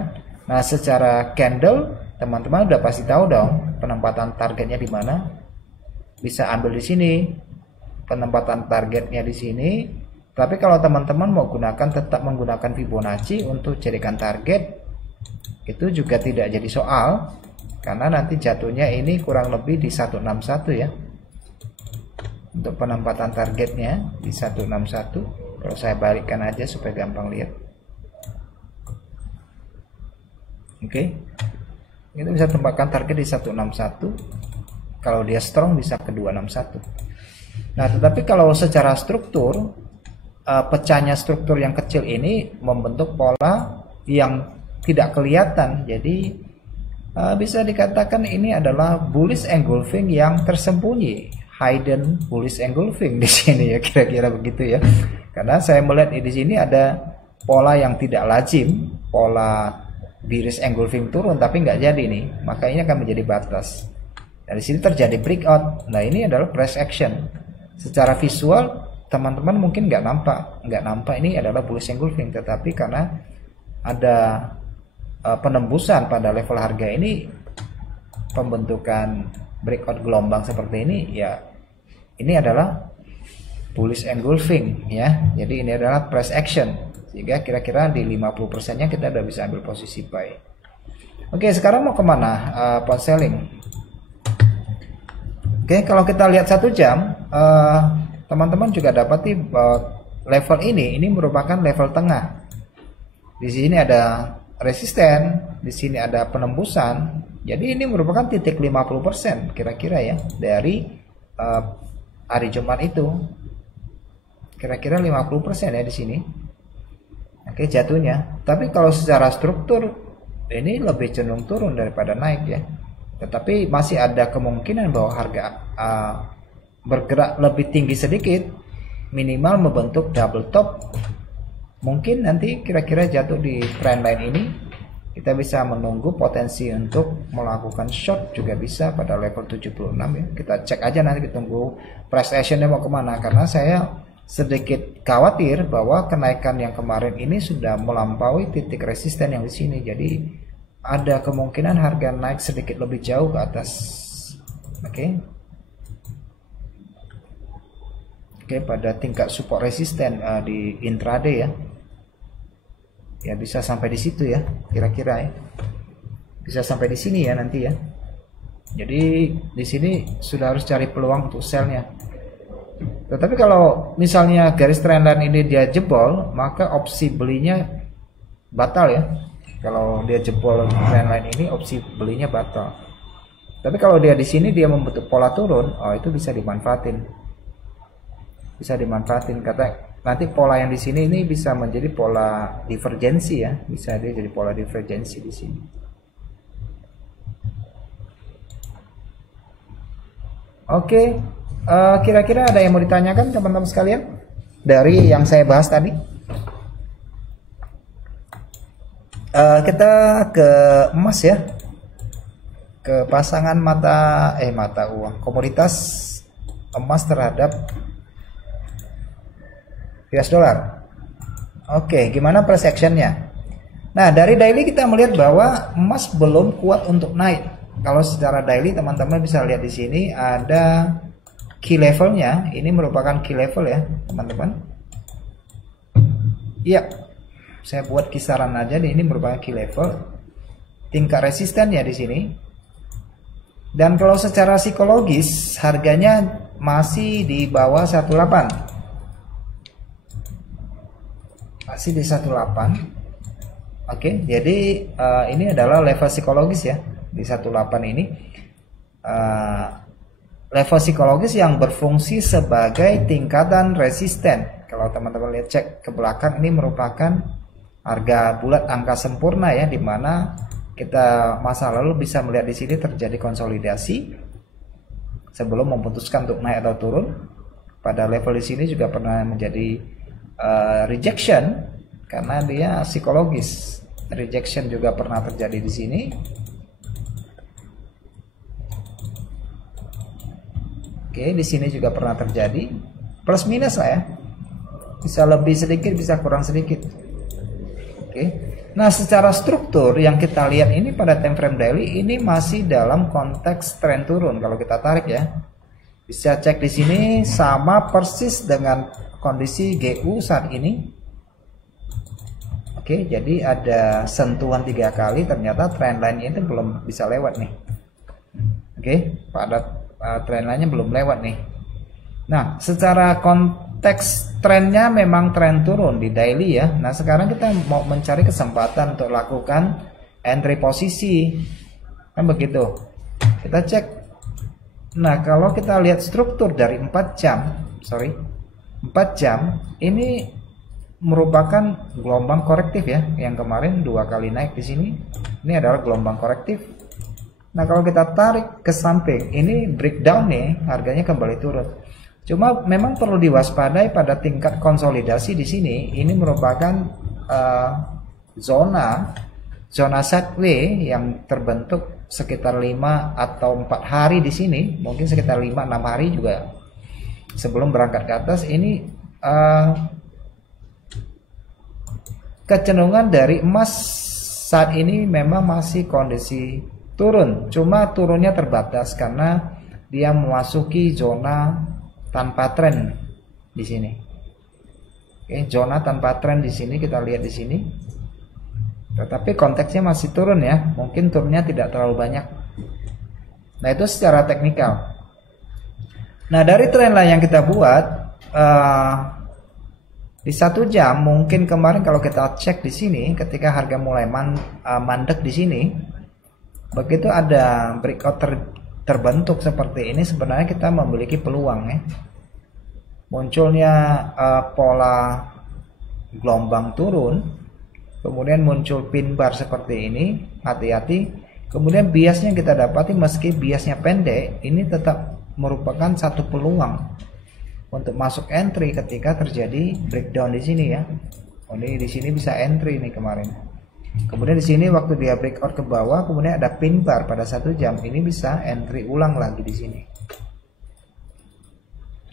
Nah, secara candle teman-teman udah pasti tahu dong penempatan targetnya di mana. Bisa ambil di sini, penempatan targetnya di sini. Tapi kalau teman-teman mau tetap menggunakan Fibonacci untuk jadikan target, itu juga tidak jadi soal, karena nanti jatuhnya ini kurang lebih di 161 ya. Untuk penempatan targetnya di 161. Kalau saya balikkan aja supaya gampang lihat. Oke. Kita bisa tempatkan target di 161. Kalau dia strong bisa ke 261. Nah, tetapi kalau secara struktur, pecahnya struktur yang kecil ini membentuk pola yang tidak kelihatan. Jadi bisa dikatakan ini adalah bullish engulfing yang tersembunyi, hidden bullish engulfing di sini ya, kira-kira begitu ya. Karena saya melihat di sini ada pola yang tidak lazim, pola bearish engulfing turun tapi nggak jadi nih, maka ini akan menjadi batas. Dari sini terjadi breakout. Nah, ini adalah price action. Secara visual teman-teman mungkin nggak nampak ini adalah bullish engulfing, tetapi karena ada penembusan pada level harga ini, pembentukan breakout gelombang seperti ini ya, ini adalah bullish engulfing ya. Jadi ini adalah price action, sehingga kira-kira di 50% nya kita udah bisa ambil posisi buy. Oke, sekarang mau kemana pot selling? Oke, kalau kita lihat 1 jam, teman-teman juga dapati level ini merupakan level tengah. Di sini ada resisten, di sini ada penembusan. Jadi ini merupakan titik 50% kira-kira ya dari hari Jumat itu. Kira-kira 50% ya di sini. Oke, jatuhnya. Tapi kalau secara struktur ini lebih cenderung turun daripada naik ya. Tetapi masih ada kemungkinan bahwa harga bergerak lebih tinggi sedikit, minimal membentuk double top. Mungkin nanti kira-kira jatuh di trendline ini. Kita bisa menunggu potensi untuk melakukan short juga bisa pada level 76 ya. Kita cek aja nanti, kita tunggu price actionnya mau kemana. Karena saya sedikit khawatir bahwa kenaikan yang kemarin ini sudah melampaui titik resisten yang di sini. Jadi ada kemungkinan harga naik sedikit lebih jauh ke atas. Oke. Oke, pada tingkat support resisten di intraday ya. Ya bisa sampai di situ ya, kira-kira ya. Bisa sampai di sini ya nanti ya. Jadi di sini sudah harus cari peluang untuk sell-nya. Tetapi kalau misalnya garis trendline ini dia jebol, maka opsi belinya batal ya. Kalau dia jebol trendline ini, opsi belinya batal. Tapi kalau dia di sini dia membentuk pola turun, oh itu bisa dimanfaatin. Bisa dimanfaatin, kata nanti pola yang di sini ini bisa menjadi pola divergensi ya, bisa dia jadi pola divergensi di sini. Oke, kira-kira ada yang mau ditanyakan teman-teman sekalian dari yang saya bahas tadi? Kita ke emas ya, ke pasangan mata uang, komoditas emas terhadap US dollar. Oke, gimana price actionnya? Nah, dari daily kita melihat bahwa emas belum kuat untuk naik. Kalau secara daily teman-teman bisa lihat di sini ada key levelnya. Ini merupakan key level ya, teman-teman. Iya, saya buat kisaran aja. Ini merupakan key level. Tingkat resistennya di sini. Dan kalau secara psikologis harganya masih di bawah 18. Masih di 18. Oke, jadi ini adalah level psikologis ya, di 18 ini. level psikologis yang berfungsi sebagai tingkatan resisten. Kalau teman-teman lihat cek ke belakang, ini merupakan harga bulat angka sempurna ya, dimana kita masa lalu bisa melihat di sini terjadi konsolidasi sebelum memutuskan untuk naik atau turun. Pada level di sini juga pernah menjadi rejection karena dia psikologis. Rejection juga pernah terjadi di sini. Oke, di sini juga pernah terjadi. Plus minus lah ya. Bisa lebih sedikit, bisa kurang sedikit. Oke. Nah, secara struktur yang kita lihat ini pada time frame daily ini masih dalam konteks tren turun. Kalau kita tarik ya, bisa cek di sini sama persis dengan kondisi GU saat ini. Oke, jadi ada sentuhan 3 kali, ternyata trendline itu belum bisa lewat nih. Oke, pada trendline-nya belum lewat nih. Nah, secara konteks trennya memang tren turun di daily ya. Nah, sekarang kita mau mencari kesempatan untuk lakukan entry posisi. Kan begitu. Kita cek. Nah, kalau kita lihat struktur dari 4 jam, ini merupakan gelombang korektif ya. Yang kemarin 2 kali naik di sini. Ini adalah gelombang korektif. Nah, kalau kita tarik ke samping, ini breakdown nih, harganya kembali turun. Cuma memang perlu diwaspadai pada tingkat konsolidasi di sini. Ini merupakan zona sideway yang terbentuk sekitar 5 atau 4 hari di sini, mungkin sekitar 5-6 hari juga sebelum berangkat ke atas. Ini kecenderungan dari emas saat ini memang masih kondisi turun, cuma turunnya terbatas karena dia memasuki zona tanpa tren di sini. Oke, zona tanpa tren di sini kita lihat di sini. Tetapi konteksnya masih turun ya, mungkin turunnya tidak terlalu banyak. Nah, itu secara teknikal. Nah, dari trendline yang kita buat di 1 jam, mungkin kemarin kalau kita cek di sini, ketika harga mulai mandek di sini, begitu ada breakout terbentuk seperti ini, sebenarnya kita memiliki peluang ya. Munculnya pola gelombang turun, kemudian muncul pin bar seperti ini, hati-hati. Kemudian biasnya kita dapati meski biasnya pendek, ini tetap merupakan satu peluang untuk masuk entry ketika terjadi breakdown di sini ya. Oh, ini di sini bisa entry nih kemarin. Kemudian di sini waktu dia breakout ke bawah, kemudian ada pin bar pada 1 jam, ini bisa entry ulang lagi di sini.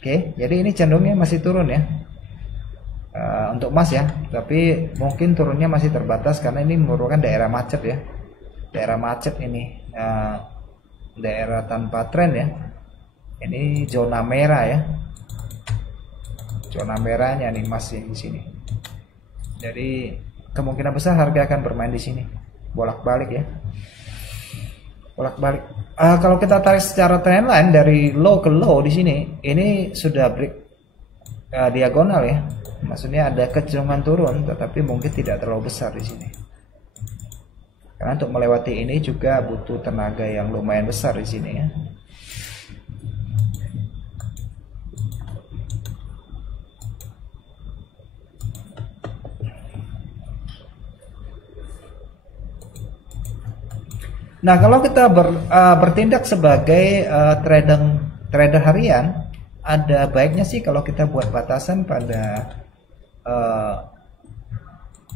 Oke, jadi ini cenderungnya masih turun ya untuk emas ya, tapi mungkin turunnya masih terbatas karena ini merupakan daerah macet ya, daerah macet ini, daerah tanpa tren ya. Ini zona merah ya, zona merahnya nih masih di sini. Jadi kemungkinan besar harga akan bermain di sini, bolak-balik ya, bolak-balik. Kalau kita tarik secara trendline dari low ke low di sini, ini sudah break diagonal ya, maksudnya ada kecenderungan turun, tetapi mungkin tidak terlalu besar di sini. Karena untuk melewati ini juga butuh tenaga yang lumayan besar di sini ya. Nah, kalau kita bertindak sebagai trader harian, ada baiknya sih kalau kita buat batasan pada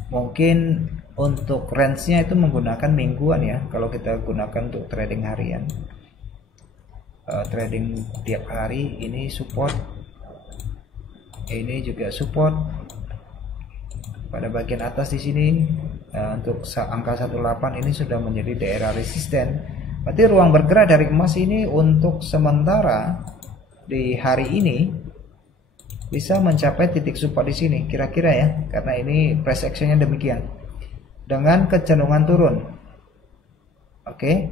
mungkin untuk range-nya itu menggunakan mingguan ya. Kalau kita gunakan untuk trading harian, trading tiap hari, ini support, ini juga support. Pada bagian atas di sini untuk angka 18 ini sudah menjadi daerah resisten. Berarti ruang bergerak dari emas ini untuk sementara di hari ini bisa mencapai titik support di sini kira-kira ya, karena ini price actionnya demikian dengan kecenderungan turun. Oke.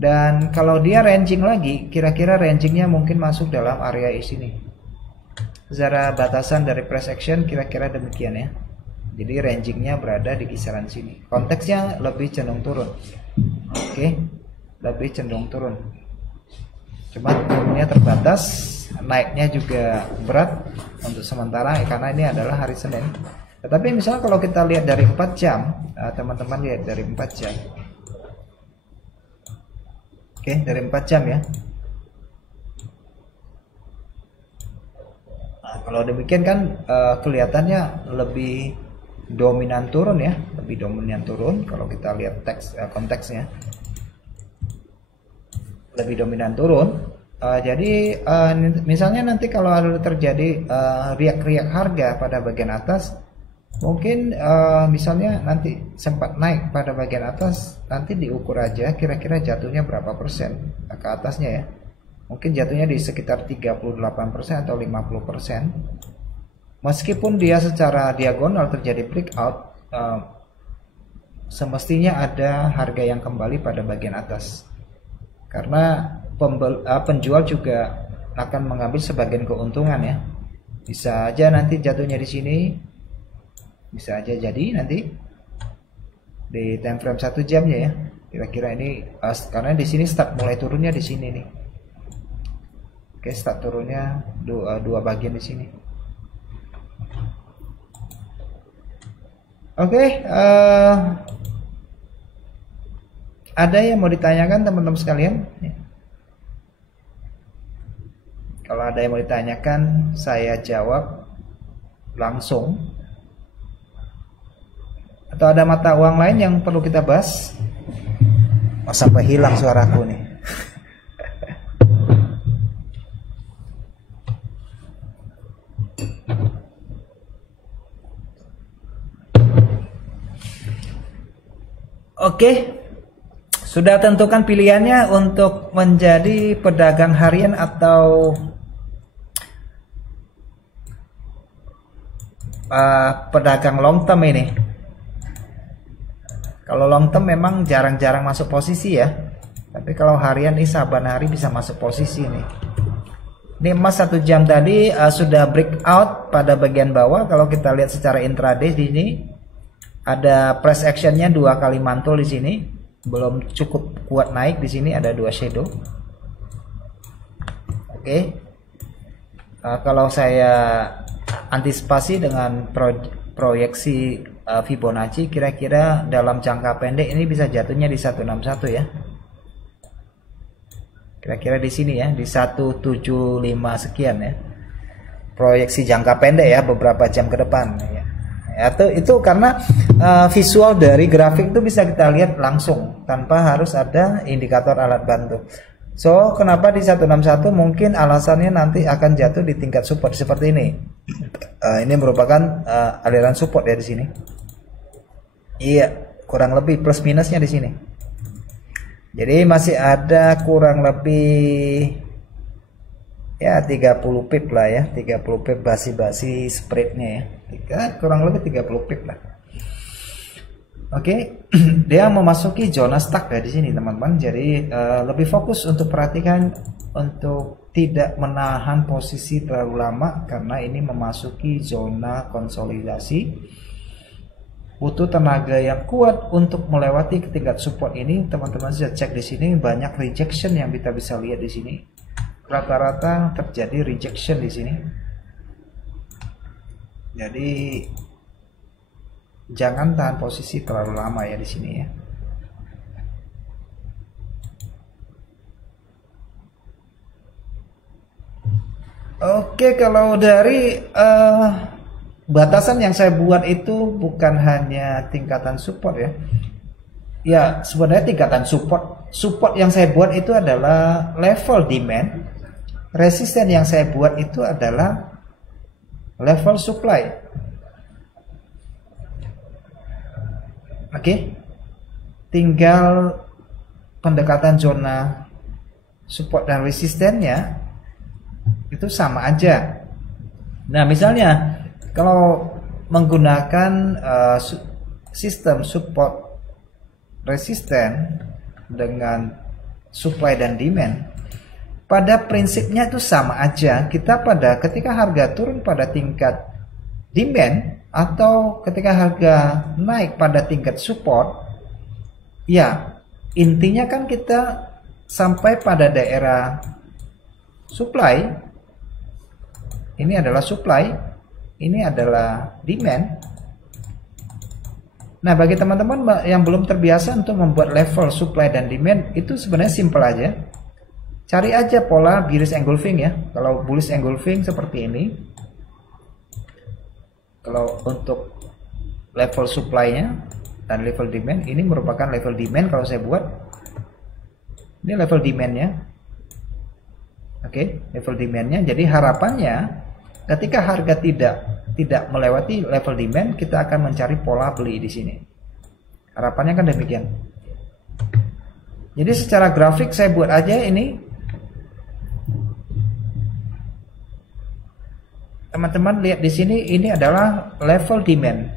Dan kalau dia ranging lagi, kira-kira rangingnya mungkin masuk dalam area di sini. Secara batasan dari price action kira-kira demikian ya. Jadi rangingnya berada di kisaran sini. Konteksnya lebih cenderung turun. Oke, lebih cenderung turun. Cuma turunnya terbatas, naiknya juga berat untuk sementara karena ini adalah hari Senin. Tetapi misalnya kalau kita lihat dari 4 jam, teman-teman lihat dari 4 jam. Oke, dari 4 jam ya. Nah, kalau demikian kan kelihatannya lebih dominan turun ya, lebih dominan turun kalau kita lihat teks konteksnya. Lebih dominan turun. Jadi misalnya nanti kalau ada terjadi riak-riak harga pada bagian atas, mungkin misalnya nanti sempat naik pada bagian atas, nanti diukur aja kira-kira jatuhnya berapa persen ke atasnya ya. Mungkin jatuhnya di sekitar 38% atau 50%. Meskipun dia secara diagonal terjadi breakout, semestinya ada harga yang kembali pada bagian atas. Karena penjual juga akan mengambil sebagian keuntungan ya. Bisa aja nanti jatuhnya di sini, bisa aja jadi nanti di time frame 1 jamnya ya. Kira-kira ini karena di sini start mulai turunnya di sini nih. Oke, start turunnya dua bagian di sini. Oke, ada yang mau ditanyakan teman-teman sekalian? Kalau ada yang mau ditanyakan, saya jawab langsung. Atau ada mata uang lain yang perlu kita bahas? Oh, sampai hilang suaraku nih. Oke, sudah tentukan pilihannya untuk menjadi pedagang harian atau pedagang long term ini. Kalau long term memang jarang-jarang masuk posisi ya. Tapi kalau harian ini saban hari bisa masuk posisi nih. Ini emas 1 jam tadi sudah breakout pada bagian bawah. Kalau kita lihat secara intraday di sini ada price actionnya 2 kali mantul di sini. Belum cukup kuat naik di sini, ada 2 shadow. Oke. Kalau saya antisipasi dengan proyeksi Fibonacci, kira-kira dalam jangka pendek ini bisa jatuhnya di 161 ya. Kira-kira di sini ya, di 175 sekian ya. Proyeksi jangka pendek ya, beberapa jam ke depan ya. Itu karena visual dari grafik itu bisa kita lihat langsung tanpa harus ada indikator alat bantu. So, kenapa di 161 mungkin alasannya nanti akan jatuh di tingkat support seperti ini. Ini merupakan aliran support ya di sini. Iya, kurang lebih plus minusnya di sini. Jadi masih ada kurang lebih ya 30 pip lah ya, 30 pip basi-basi spreadnya ya. Kurang lebih 30 pip lah. Oke, dia memasuki zona stuck ya di sini teman-teman. Jadi lebih fokus untuk perhatikan untuk tidak menahan posisi terlalu lama karena ini memasuki zona konsolidasi. Butuh tenaga yang kuat untuk melewati ke tingkat support ini. Teman-teman bisa cek di sini banyak rejection yang kita bisa lihat di sini. Rata-rata terjadi rejection di sini. Jadi jangan tahan posisi terlalu lama ya di sini ya. Oke, kalau dari batasan yang saya buat itu bukan hanya tingkatan support ya. Ya, sebenarnya tingkatan support yang saya buat itu adalah level demand. Resisten yang saya buat itu adalah level supply. Oke. Tinggal pendekatan zona support dan resistennya itu sama aja. Nah, misalnya kalau menggunakan sistem support resisten dengan supply dan demand, pada prinsipnya itu sama aja. Kita ketika harga turun pada tingkat demand atau ketika harga naik pada tingkat support, ya intinya kan kita sampai pada daerah supply, ini adalah supply, ini adalah demand. Nah, bagi teman-teman yang belum terbiasa untuk membuat level supply dan demand, itu sebenarnya simple aja. Cari aja pola bearish engulfing ya. Kalau bullish engulfing seperti ini. Kalau untuk level supply-nya dan level demand, ini merupakan level demand kalau saya buat. Ini level demand-nya. Oke, level demand-nya. Jadi harapannya ketika harga tidak melewati level demand, kita akan mencari pola beli di sini. Harapannya kan demikian. Jadi secara grafik saya buat aja ini. Teman-teman lihat di sini, ini adalah level demand.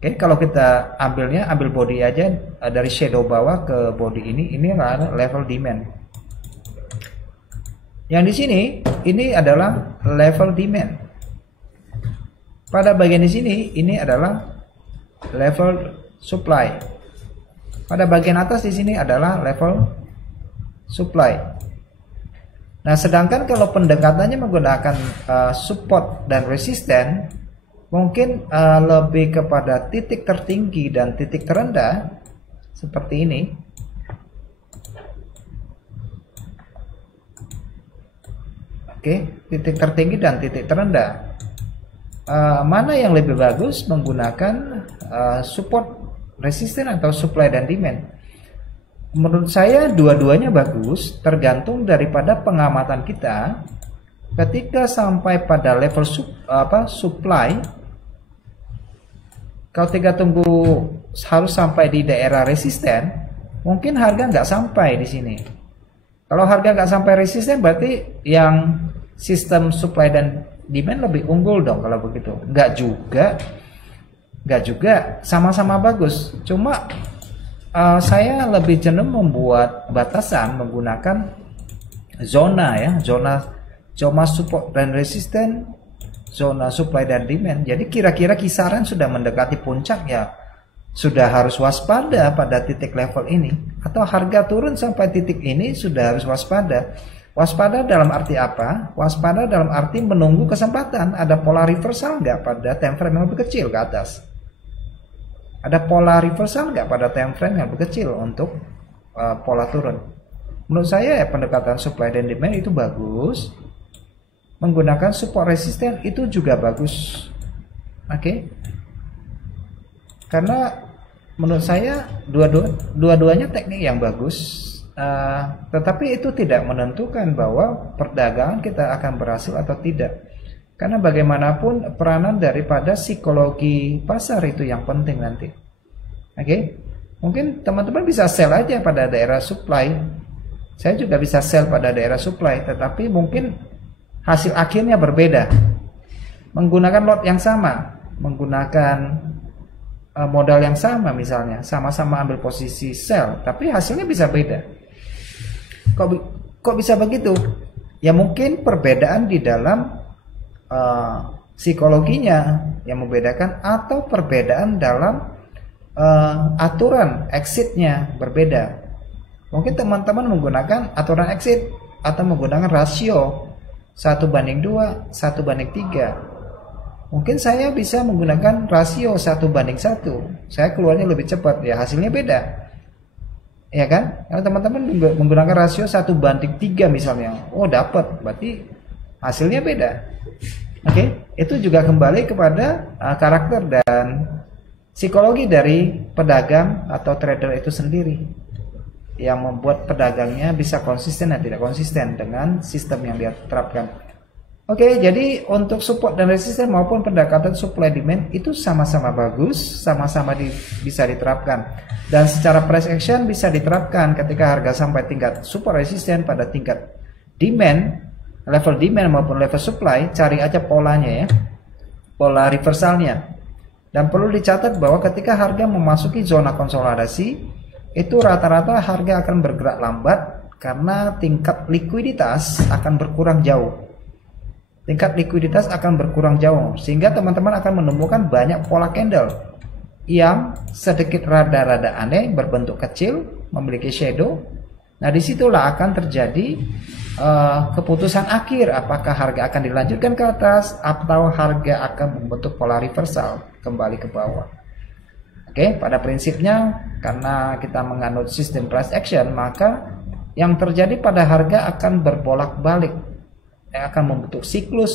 Oke, kalau kita ambil body aja dari shadow bawah ke body ini adalah level demand. Yang di sini ini adalah level demand. Pada bagian di sini ini adalah level supply. Pada bagian atas di sini adalah level supply. Nah, sedangkan kalau pendekatannya menggunakan support dan resisten, mungkin lebih kepada titik tertinggi dan titik terendah seperti ini. Oke, titik tertinggi dan titik terendah. Mana yang lebih bagus menggunakan support, resisten atau supply dan demand? Menurut saya dua-duanya bagus, tergantung daripada pengamatan kita. Ketika sampai pada level supply, kalau kita tunggu harus sampai di daerah resisten, mungkin harga nggak sampai di sini. Kalau harga nggak sampai resisten, berarti yang sistem supply dan demand lebih unggul dong kalau begitu. Nggak juga, sama-sama bagus. Cuma saya lebih cenderung membuat batasan menggunakan zona ya, zona support dan resisten, zona supply dan demand. Jadi kira-kira kisaran sudah mendekati puncak ya, sudah harus waspada pada titik level ini, atau harga turun sampai titik ini sudah harus waspada. Waspada dalam arti apa? Waspada dalam arti menunggu kesempatan ada pola reversal nggak pada time frame yang lebih kecil ke atas. Ada pola reversal nggak pada time frame yang lebih kecil untuk pola turun. Menurut saya ya, pendekatan supply dan demand itu bagus. Menggunakan support resisten itu juga bagus. Oke. Karena menurut saya dua-duanya teknik yang bagus. Tetapi itu tidak menentukan bahwa perdagangan kita akan berhasil atau tidak. Karena bagaimanapun peranan daripada psikologi pasar itu yang penting nanti. Oke, mungkin teman-teman bisa sell aja pada daerah supply. Saya juga bisa sell pada daerah supply, tetapi mungkin hasil akhirnya berbeda. Menggunakan lot yang sama, menggunakan modal yang sama misalnya, sama-sama ambil posisi sell, tapi hasilnya bisa beda. Kok bisa begitu? Ya mungkin perbedaan di dalam psikologinya yang membedakan, atau perbedaan dalam aturan exitnya berbeda. Mungkin teman-teman menggunakan aturan exit atau menggunakan rasio 1:2, 1:3. Mungkin saya bisa menggunakan rasio 1:1. Saya keluarnya lebih cepat, ya hasilnya beda. Ya kan? Kalau teman-teman menggunakan rasio 1:3 misalnya, oh dapat, berarti hasilnya beda. Oke, itu juga kembali kepada karakter dan psikologi dari pedagang atau trader itu sendiri yang membuat pedagangnya bisa konsisten dan tidak konsisten dengan sistem yang dia terapkan. Oke, jadi untuk support dan resisten maupun pendekatan supply demand itu sama-sama bagus, sama-sama bisa diterapkan. Dan secara price action bisa diterapkan ketika harga sampai tingkat support resisten pada tingkat demand, level demand maupun level supply, cari aja polanya ya, pola reversalnya. Dan perlu dicatat bahwa ketika harga memasuki zona konsolidasi, itu rata-rata harga akan bergerak lambat karena tingkat likuiditas akan berkurang jauh. Tingkat likuiditas akan berkurang jauh, sehingga teman-teman akan menemukan banyak pola candle yang sedikit rada-rada aneh, berbentuk kecil, memiliki shadow. Nah, disitulah akan terjadi keputusan akhir apakah harga akan dilanjutkan ke atas atau harga akan membentuk pola reversal kembali ke bawah. Oke, pada prinsipnya karena kita menganut sistem price action, maka yang terjadi pada harga akan berbolak-balik, akan membentuk siklus,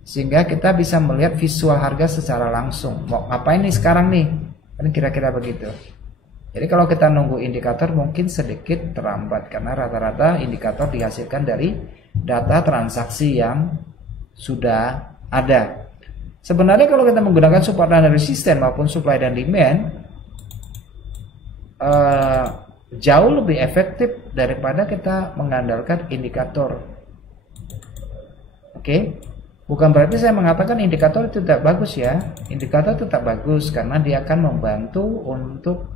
sehingga kita bisa melihat visual harga secara langsung. Mau ngapain nih sekarang nih? Ini kira-kira begitu. Jadi kalau kita nunggu indikator mungkin sedikit terlambat karena rata-rata indikator dihasilkan dari data transaksi yang sudah ada. Sebenarnya kalau kita menggunakan support dan resistance maupun supply dan demand jauh lebih efektif daripada kita mengandalkan indikator. Oke. Bukan berarti saya mengatakan indikator itu tidak bagus ya. Indikator tetap bagus karena dia akan membantu untuk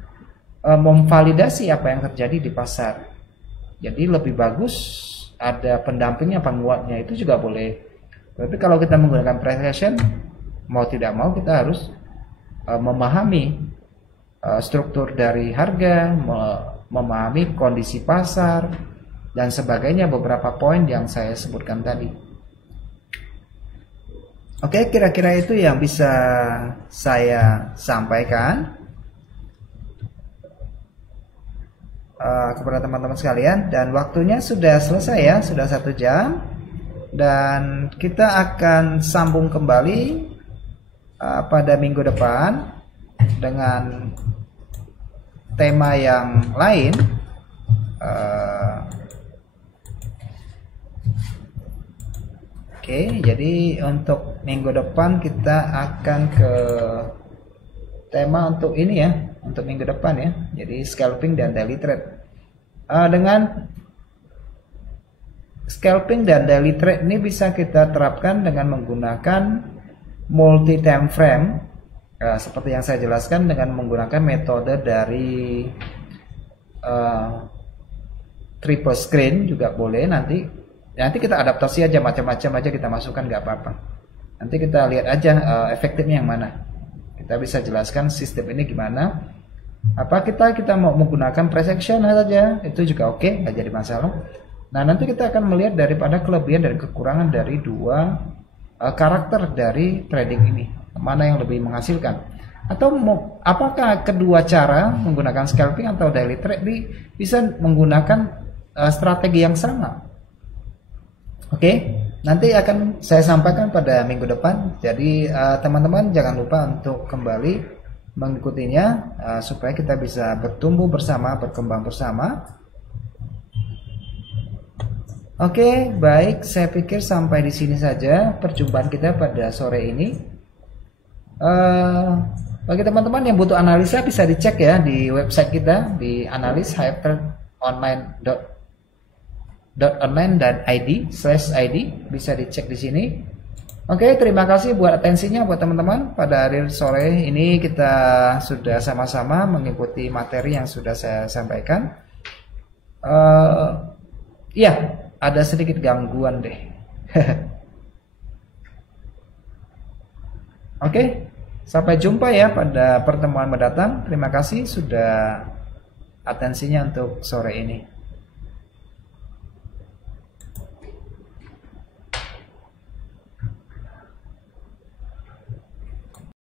memvalidasi apa yang terjadi di pasar. Jadi lebih bagus ada pendampingnya, penguatnya, itu juga boleh. Tapi kalau kita menggunakan price action, mau tidak mau kita harus memahami struktur dari harga, memahami kondisi pasar dan sebagainya, beberapa poin yang saya sebutkan tadi. Oke, kira-kira itu yang bisa saya sampaikan kepada teman-teman sekalian, dan waktunya sudah selesai ya, sudah 1 jam, dan kita akan sambung kembali pada minggu depan dengan tema yang lain. Oke, jadi untuk minggu depan kita akan ke tema untuk ini ya, untuk minggu depan ya. Jadi scalping dan daily trade. Dengan scalping dan daily trade ini bisa kita terapkan dengan menggunakan multi time frame, seperti yang saya jelaskan, dengan menggunakan metode dari triple screen juga boleh. Nanti kita adaptasi aja, macam-macam aja kita masukkan, nggak apa-apa. Nanti kita lihat aja efektifnya yang mana. Kita bisa jelaskan sistem ini gimana. Apa kita mau menggunakan price action saja, itu juga oke, nggak jadi masalah. Nah, nanti kita akan melihat daripada kelebihan dan kekurangan dari dua karakter dari trading ini, mana yang lebih menghasilkan. Atau apakah kedua cara menggunakan scalping atau daily trade bisa menggunakan strategi yang sama. Oke, nanti akan saya sampaikan pada minggu depan. Jadi teman-teman jangan lupa untuk kembali mengikutinya supaya kita bisa bertumbuh bersama, berkembang bersama. Oke, baik, saya pikir sampai di sini saja perjumpaan kita pada sore ini. Bagi teman-teman yang butuh analisa bisa dicek ya di website kita di analyse-online.id/id, bisa dicek di sini. Oke, terima kasih buat atensinya buat teman-teman. Pada hari sore ini kita sudah sama-sama mengikuti materi yang sudah saya sampaikan. Ya, ada sedikit gangguan deh. Oke, sampai jumpa ya pada pertemuan mendatang. Terima kasih sudah atensinya untuk sore ini.